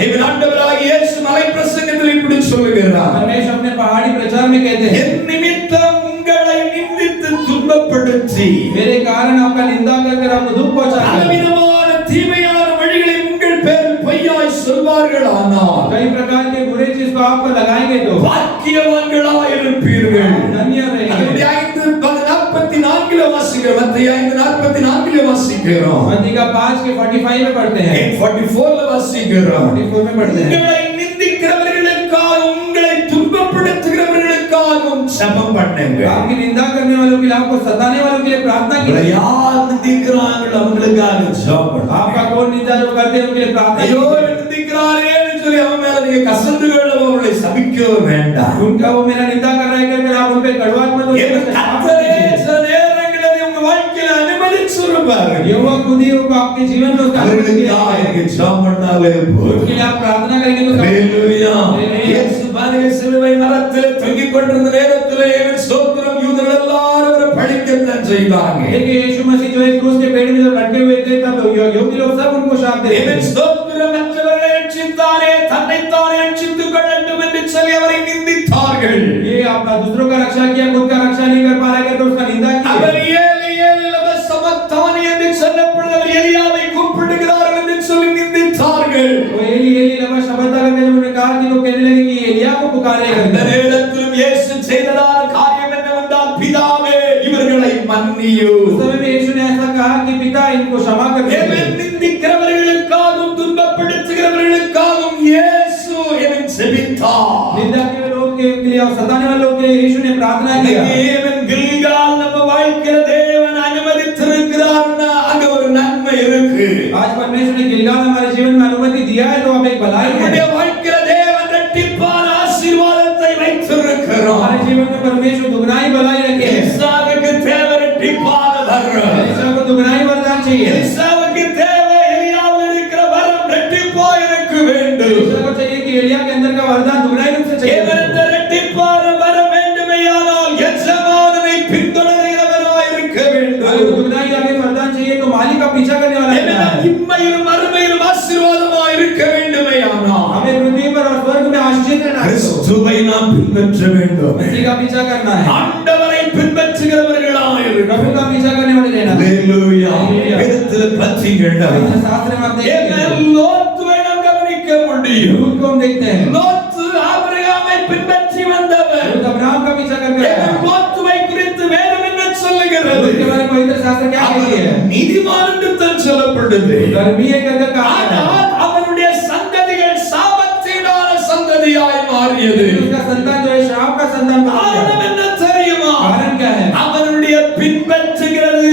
என் ஆண்டவராகிய இயேசு மலை பிரசங்கத்தில் இப்படி சொல்லுகிறார், परमेश्वर अपने पहाड़ी प्रचार में कहते हैं, என் நிமித்தம் உங்களை நிந்தித்து துன்பப்படுத்தி मेरे कारण आपका निंदा कर आपको दुख पहुंचाएंगे। பலவிதமான தீமையான வழிகளை உங்கள் பேரில் பொய்யாய் சொல்வார்கள், ஆனால் कई प्रकार के बुरे चीज को आप पर लगाएंगे तो பாக்கியவான்களாய் இருப்பீர்கள்। धन्य रहेंगे। 5:44 வாசிக்கிறோம், மத்தேயு 5:44 வாசிக்கிறோம், मत्ती का 5 के 45 में पढ़ते हैं, 44 வாசிக்கிறோம்। 44 में पढ़ते हैं, உங்களை நிந்திக்கிறவர்களுக்காக உங்களை துன்பப்படுத்துகிறவர்களுக்காகவும் ஜெபம் பண்ணுங்க। आपकी निंदा करने वालों के लिए, आपको सताने वालों के लिए प्रार्थना உங்களை कीजिए। யார் நிந்திக்கிறாங்களோ அவங்களுக்காக ஜெபம் பண்ணுங்க। आपका कौन निंदा जो करते हैं उनके लिए प्रार्थना ஐயோ कीजिए। நிந்திக்கிறாரேன்னு சொல்லி அவன் மேல நீங்க கசந்து கொள்ளவும் அவர்களை சபிக்கவும் வேண்டாம்। उनका वो मेरा निंदा कर रहा है करके आप उन पे कड़वाहट मत என் करो। கர்த்தரே சில நேரங்களில் உங்க வாழ்க்கையில அனுமதிச்சிருப்பாரு। यहोवा खुद ही वो आपके जीवन में उसका अनुमति दिया அவர்களுக்காக है। நீங்க ஜெபம் பண்ணாலே போதும்। उनके लिए आप प्रार्थना करेंगे तो सब- ஹalleluya। हालेलुया। இயேசு பாருங்க சிலுவை மரத்திலே தொங்கிக் கொண்டிருந்த நேரத்திலே இவன் ஸ்தோத்திரம் யூதர்கள் எல்லாரும் அவரை பழிக்கத்தான் செய்தாங்க। देखिए यीशु मसीह जो है क्रूस के पेड़ में जब लटके हुए थे तब यहूदी लोग सब उनको शाप दे रहे இவன் थे। ஸ்தோத்திரம் மற்றவர்களை ரட்சித்தாரே தன்னைத்தானே ரட்சித்துக் கொள்ளட்டும் என்று சொல்லி அவரை நிந்தித்தார்கள்। ये आपका दूसरों का रक्षा किया, खुद का रक्षा नहीं कर पा रहा करके उसका निंदा அவர் की। ஏலி ஏலி லமா சபக்தானி என்று சொல்லப்படுகிறவர் எலியாவை கூப்பிடுகிறார்கள் என்று சொல்லி நிந்தித்தார்கள்। वो एली एली लमा शब्द करके जब उन्होंने कहा कि लोग कहने लगे कि एलिया को पुकारे அந்த करके। நேரத்திலும் இயேசு செய்ததான காரியம் என்னவென்றால், பிதாவே இவர்களை மன்னியும்। उस समय में यीशु ने ऐसा कहा कि पिता इनको क्षमा कर दे। இவன் நிந்திக்கிறவர்களுக்காகவும் துன்பப்படுத்துகிறவர்களுக்காகவும் இயேசு இவன் ஜெபித்தார்। निंदा के लोग के लिए और सताने वाले लोग के लिए यीशु ने प्रार्थना किया। இவன் கில்கால் நம்ம வாழ்க்கையில தேவன் அனுமதித்திருக்கிறார்னா அங்க ஒரு நன்மை இருக்கு। आज परमेश्वर ने गिलगाल हमारे जीवन में अनुमति दिया है तो अब एक भलाई है। நம்முடைய வாழ்க்கையில தேவன் இரட்டிப்பான ஆசீர்வாதத்தை வைத்திருக்கிறார்। हमारे जीवन में परमेश्वर दुगनाई भलाई रखे। எலிசாவுக்கு தேவை இரட்டிப்பான வரம். एलिशा को दुगनाई वरदान चाहिए। எலிசாவுக்கு தேவை எலியாவில் இருக்கிற வரம் இரட்டிப்பாய் இருக்க வேண்டும். एलिशा को चाहिए कि एलिया के अंदर का वरदान दुगनाई रूप से चाहिए। தேவன் இந்த இரட்டிப்பான வரம் வேண்டுமேயானால் எஜமானனை பின்தொடர்கிறவராய் இருக்க வேண்டும். अगर दुगनाई आगे वरदान चाहिए तो मालिक का पीछा करने वाला रहना है। இம்மையிலும் மறுமையிலும் ஆசீர்வாதமாய் இருக்க வேண்டுமேயானால் हमें पृथ्वी पर और स्वर्ग में आशीषित रहना है। கிறிஸ்துவை நாம் பின்பற்ற வேண்டும். मसीह का पीछा करना है। ஆண்டவரை பின்பற்றுகிறவர்களாய் இருக்க प्रभु का पीछा करने वाले रहना है। ஹalleluya. வேதத்தில் பற்றிங்கள். पवित्र शास्त्र में आप देखेंगे லோத்துவை நாம் கவனிக்க முடியும். लूत को हम देखते हैं। லோத்து ஆபிரகாமை பின்பற்றி வந்தவர். लूत अब्राहम का पीछा करके आया। லோத்துவை குறித்து வேதம் என்ன சொல்லுகிறது? लूत के बारे में पवित्र शास्त्र क्या कहती है? நீதிமான் என்று தான் சொல்லப்படுது. धर्मी है कहकर कहा है। ஆனால் அவனுடைய சந்ததிகள் சாபத்தீடான சந்ததியாய் மாறியது. उसका संतान जो है श्राप का संतान बन गया। காரணம் என்ன தெரியுமா? कारण क्या है? அவனுடைய பின்பற்றுகிறது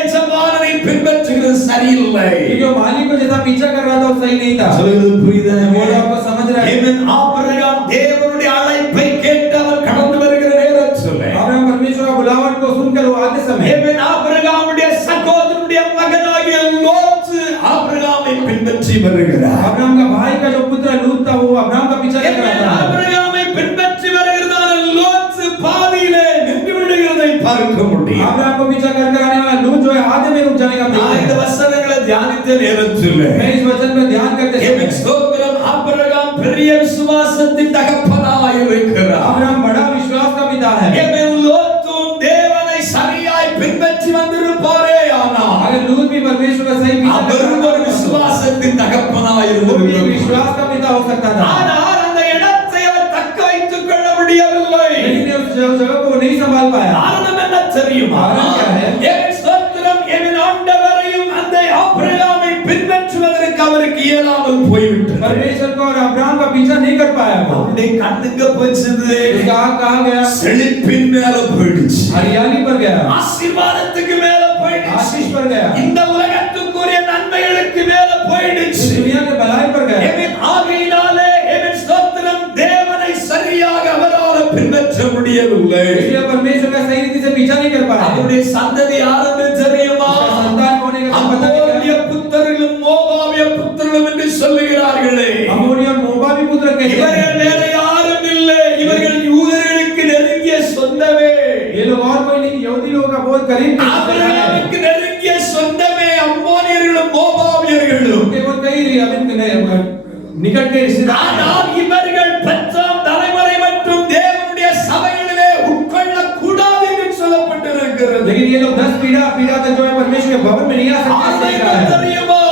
எஜமானனை பின்பற்றுகிறது சரியில்லை. जो मालिक को जैसा पीछा कर रहा था वो सही नहीं था। சொல்லுது புரியுதா? वो आपको समझ रहा है? ஆபிரகாம் தேவனுடைய அழைப்பை கேட்டு அவர் கடந்து வருகிற நேரத்தில் अब्राहम परमेश्वर का बुलावट को सुनकर वो आते समय ஆபிரகாமுடைய சகோதரனுடைய மகனாகிய லோத்து ஆபிரகாமை பின்பற்றி வருகிறார். अब्राहम का भाई का जो पुत्र लूत था वो अब्राहम का पीछा कर रहा था। ஆபிரகாமை பின்பற்றி வருகிறதான லோத்து பாதியிலே நின்று விடுகிறதை பார்க்க முடியும். अब्राहम को पीछा कर आने वाला लूत जो है आधे में रुक जाने का நான் இந்த வசனங்களை தியானித்த நேரத்தில் मैं इस वचन पर ध्यान करते समय ஸ்தோத்திரம். ஆபிரகாம் பெரிய விசுவாசத்தின் தகப்பனாய் இருக்கிறார். अब्राहम बड़ा विश्वास का पिता है। லோத்தும் தேவனை சரியாய் பின்பற்றி வந்திருப்பாரே ஆனால் अगर लूत भी परमेश्वर का सही पीछा कर அவரும் ஒரு விசுவாசத்தின் தகப்பனாய் वो भी இருந்தார். विश्वास का पिता हो सकता था। ஆனால் அந்த இடத்தை அவர் தக்க வைத்துக் கொள்ள முடியவில்லை. लेकिन उस जगह को वो नहीं संभाल पाया। காரணம் என்ன தெரியுமா? कारण क्या है? என் ஸ்தோத்திரம் என் ஆண்டவரையும் அந்த ஆபிரகாமை பின்பற்றுவதற்கு அவருக்கு இயலாமல் போய்விட்டது. परमेश्वर को और अब्राहम का पीछा नहीं कर पाया वो। அவருடைய கண்ணுக்கு போச்சது उसका आँख कहाँ गया? செழிப்பின் மேல போயிடுச்சு. हरियाली पर गया। ஆசீர்வாதத்துக்கு மேல போயிடுச்சு. आशीष पर गया। இந்த உலகத்துக்குரிய நன்மைகளுக்கு மேல इस போயிடுச்சு. दुनिया के भलाई पर गया। என் ஆவியினாலே என் ஸ்தோத்திரம் தேவனை சரியாக அவரால் பின்பற்ற முடியவில்லை. इसलिए परमेश्वर का सही रीति से पीछा नहीं कर पाया। அவருடைய சந்ததி யாருன்னு தெரியுமா? उसका संतान होने का पता नहीं அம்மோனிய புத்திரர்களும் மோவாபிய புத்திரர்களும் என்று சொல்லுகிறார்களே. अमोनी और मोआबी पुत्र कहते हैं। இவர்கள் வேற யாரும் இல்லை. இவர்கள் யூதர்களுக்கு நெருங்கிய சொந்தமே. ये लोग और कोई नहीं, यहूदी लोगों का बहुत करीब थे। ஆபிரகாமுக்கு நெருங்கிய சொந்தமே அம்மோனியர்களும் மோவாபியர்களும். उनके बहुत कई निकट के रिश्तेदार। ஆனால் இவர்கள் பத்தாம் தலைமுறை மற்றும் தேவனுடைய சபையிலே உட்கொள்ள கூடாது என்று சொல்லப்பட்டிருக்கிறது. लेकिन ये लोग 10 पीढ़ा तक जो है परमेश्वर के भवन में नहीं आ सकते। தெரியுமா?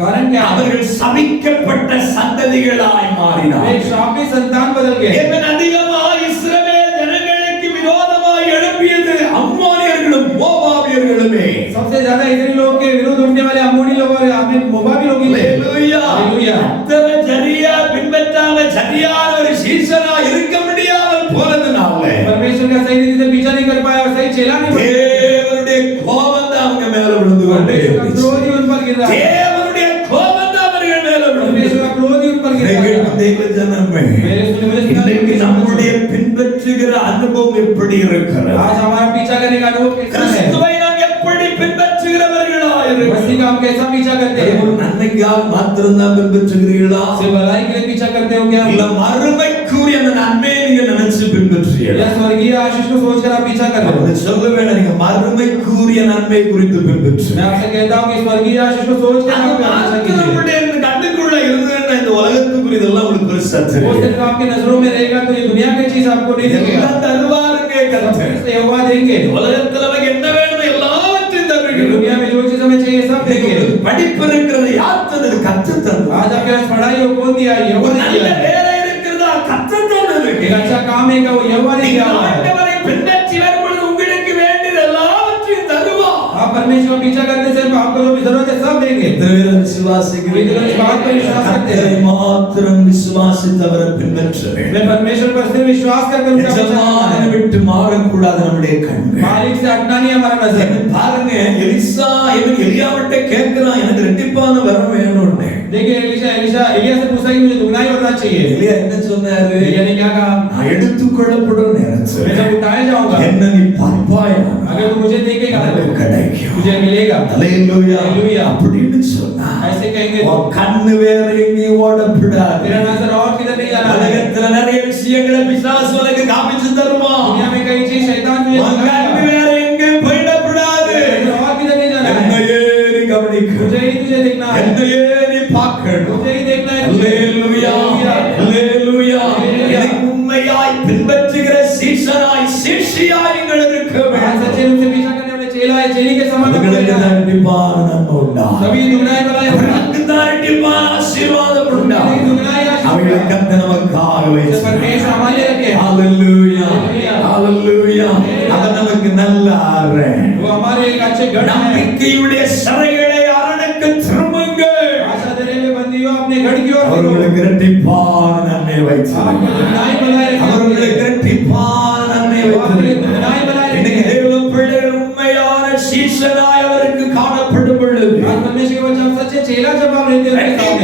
कारण क्या है? அவர்கள் சபிக்கப்பட்ட சந்ததிகளாய் மாறினார். एक श्रापित संतान बदल गए। தேவன் அதிகமாக இஸ்ரவேல் ஜனங்களுக்கு விரோதமாய் எழுப்பியது அம்மோனியர்களும் மோவாபியர்களுமே. सबसे ज्यादा इस्राएली लोगों के विरुद्ध उठने वाले अम्मोनी लोग और मोआबी लोग ही थे। ஹalleluya. हालेलुया। அத்தனை சரியா பின்பற்றாம சரியான ஒரு சீசனா இருக்க முடியாமல் போனதுனால परमेश्वर का सही रीति से पीछा नहीं कर पाया और सही चेला नहीं बन पाया। தேவனுடைய கோபம் தான் அவங்க மேல விழுந்து கொண்டே परमेश्वर का இருந்துச்சு. क्रोध ही उन पर गिर रहा है। தேவனுடைய கோபம் தான் அவர்கள் மேல விழுந்து. परमेश्वर का क्रोध ही उन पर गिर रहा है। தேவ ஜனமே, இன்றைக்கு நம்முடைய பின்பற்றுகிற அனுபவம் எப்படி இருக்கிறது? आज हमारा पीछा करने का अनुभव कैसा है? கிறிஸ்துவை நாம் எப்படி பின்பற்றுகிறவர்களாய் இருக்கிறோம்? मसीह का हम कैसा पीछा करते हैं? நன்மைக்காக மாத்திரம்தான் பின்பற்றுகிறீர்களா? सिर्फ भलाई के लिए पीछा करते हो क्या? இல்ல மறுமைக்குரிய அந்த நன்மையை நீங்க நினைச்சு பின்பற்றுறீங்களா? या स्वर्गीय आशीष को सोचकर आप पीछा कर रहे हो? அதை சொல்ல வேண்டாம், நீங்க மறுமைக்குரிய நன்மை குறித்து பின்பற்று. मैं आपसे कहता हूँ कि स्वर्गीय आशीष को सोचकर आप पीछा कीजिए। நம்முடைய இந்த கண்ணுக்குள்ள இருந்ததுன்னா இந்த உலகத்துக்குரியதெல்லாம் உங்களுக்கு பெருசா वो தெரியும். सिर्फ आपकी नजरों में रहेगा तो ये दुनिया की चीज आपको नहीं दिखेगा। எல்லாம் தருவாருங்க கர்த்தர். यहोवा देंगे। உலகத்துல நமக்கு என்ன வேணுமோ எல்லாவற்றையும் தருகிறார். दुनिया में जो चीज हमें चाहिए सब देंगे। படிப்பு இருக்கிறது யார் தந்தது? கர்த்தர் தந்தது. आज आपके पास पढ़ाई हो कौन दिया? यहोवा ஒரு ने நல்ல दिया है। வேலை இருக்கிறதா? கர்த்தர் தந்தது. एक अच्छा काम है क्या? वो यहोवा ने நீங்க दिया हुआ है। ஆண்டவரை பின்பற்றி வரும்பொழுது உங்களுக்கு வேண்டியது எல்லாவற்றையும் தருவார். आप परमेश्वर का पीछा करते से आपको जो भी जरूरत है सब देंगे। தேவனை விசுவாசிக்கிறீர்கள். इस बात पर विश्वास करते हैं। கர்த்தரை மாத்திரம் விசுவாசித்தவரை பின்பற்றுவேன். मैं परमेश्वर पर सिर्फ विश्वास करके उनका पीछा करना எஜமானனை है। விட்டு மாறக்கூடாது நம்முடைய கண்கள். मालिक से हटना नहीं हमारा नजर। பாருங்க, எலிசா இவன் எலியாவிட்ட கேட்கிறான், எனக்கு ரெட்டிப்பான வரம் வேணும்னு. देखिए एलिया से पूछा कि मुझे दुगना ही बढ़ना चाहिए। எலியா என்ன சொன்னாரு? एलिया ने क्या कहा? நான் எடுத்துக்கொள்ளப்படும் मैं நேரத்தில் जब उठाया जाऊंगा, என்ன நீ பார்ப்பாயா? अगर तू मुझे देखेगा உனக்கு கிடைக்கும். तुझे मिलेगा। அல்லேலூயா. அல்லேலூயா. அப்படின்னு சொன்னா ऐसे कहेंगे உன் கண்ணு வேற எங்கேயும் ஓடப்படாது. तेरा नजर और किधर नहीं जाना है। உலகத்துல நிறைய விஷயங்களை பிசாசு உனக்கு காமிச்சு தருவான். दुनिया में कई चीज शैतान तुझे உன் கண்ணு दिखाएगा, வேற எங்கேயும் போயிடப்படாது. और किधर नहीं जाना है। என்னையே நீ கவனிக்க, तुझे ही तुझे देखना है, என்னையே நீ பார்க்கணும். तुझे ही देखना है तुझे। அல்லேலூயா. அல்லேலூயா. இதை உண்மையாய் பின்பற்றுகிற சீஷனாய் சீஷியாய் நீங்கள் இருக்க आज வேண்டும். सच्चे रूप से पीछा करने वाले चेला है, चेली के समान होना அவர்களுக்கு है। கண்டிப்பான நன்மை உண்டாகும். सभी दुगनाई बनाए அவர்களுக்கு கண்டிப்பான ஆசீர்வாதம் உண்டாகும். दुगनाई அவைகளை கர்த்தர் நமக்காக வைத்திருக்கிறார். परमेश्वर हमारे रखे। ஹalleluya. ஹalleluya. அவர் நமக்கு நல்ல ஆரன். वो हमारे एक अच्छे गढ़ है। நம்பிக்கையுடைய சிறைகளை அரணுக்கு திரும்புங்கள். आशा देने में बंदी हो अपने गढ़ की ओर देखो। அவர்களுக்கு இரட்டிப்பான நன்மை வைத்திருக்கிறார். दुगनाई बनाए रखे। அவர்களுக்கு இரட்டிப்பான நன்மை வைத்திருக்கிறார். दुगनाई बनाए இன்னைக்கு रखे। தேவ பிள்ளைகள் உண்மையான சீஷனாய் அவருக்கு காணப்படும் பொழுது आज परमेश्वर के बच्चे हम सच्चे चेला जब हम रहते हैं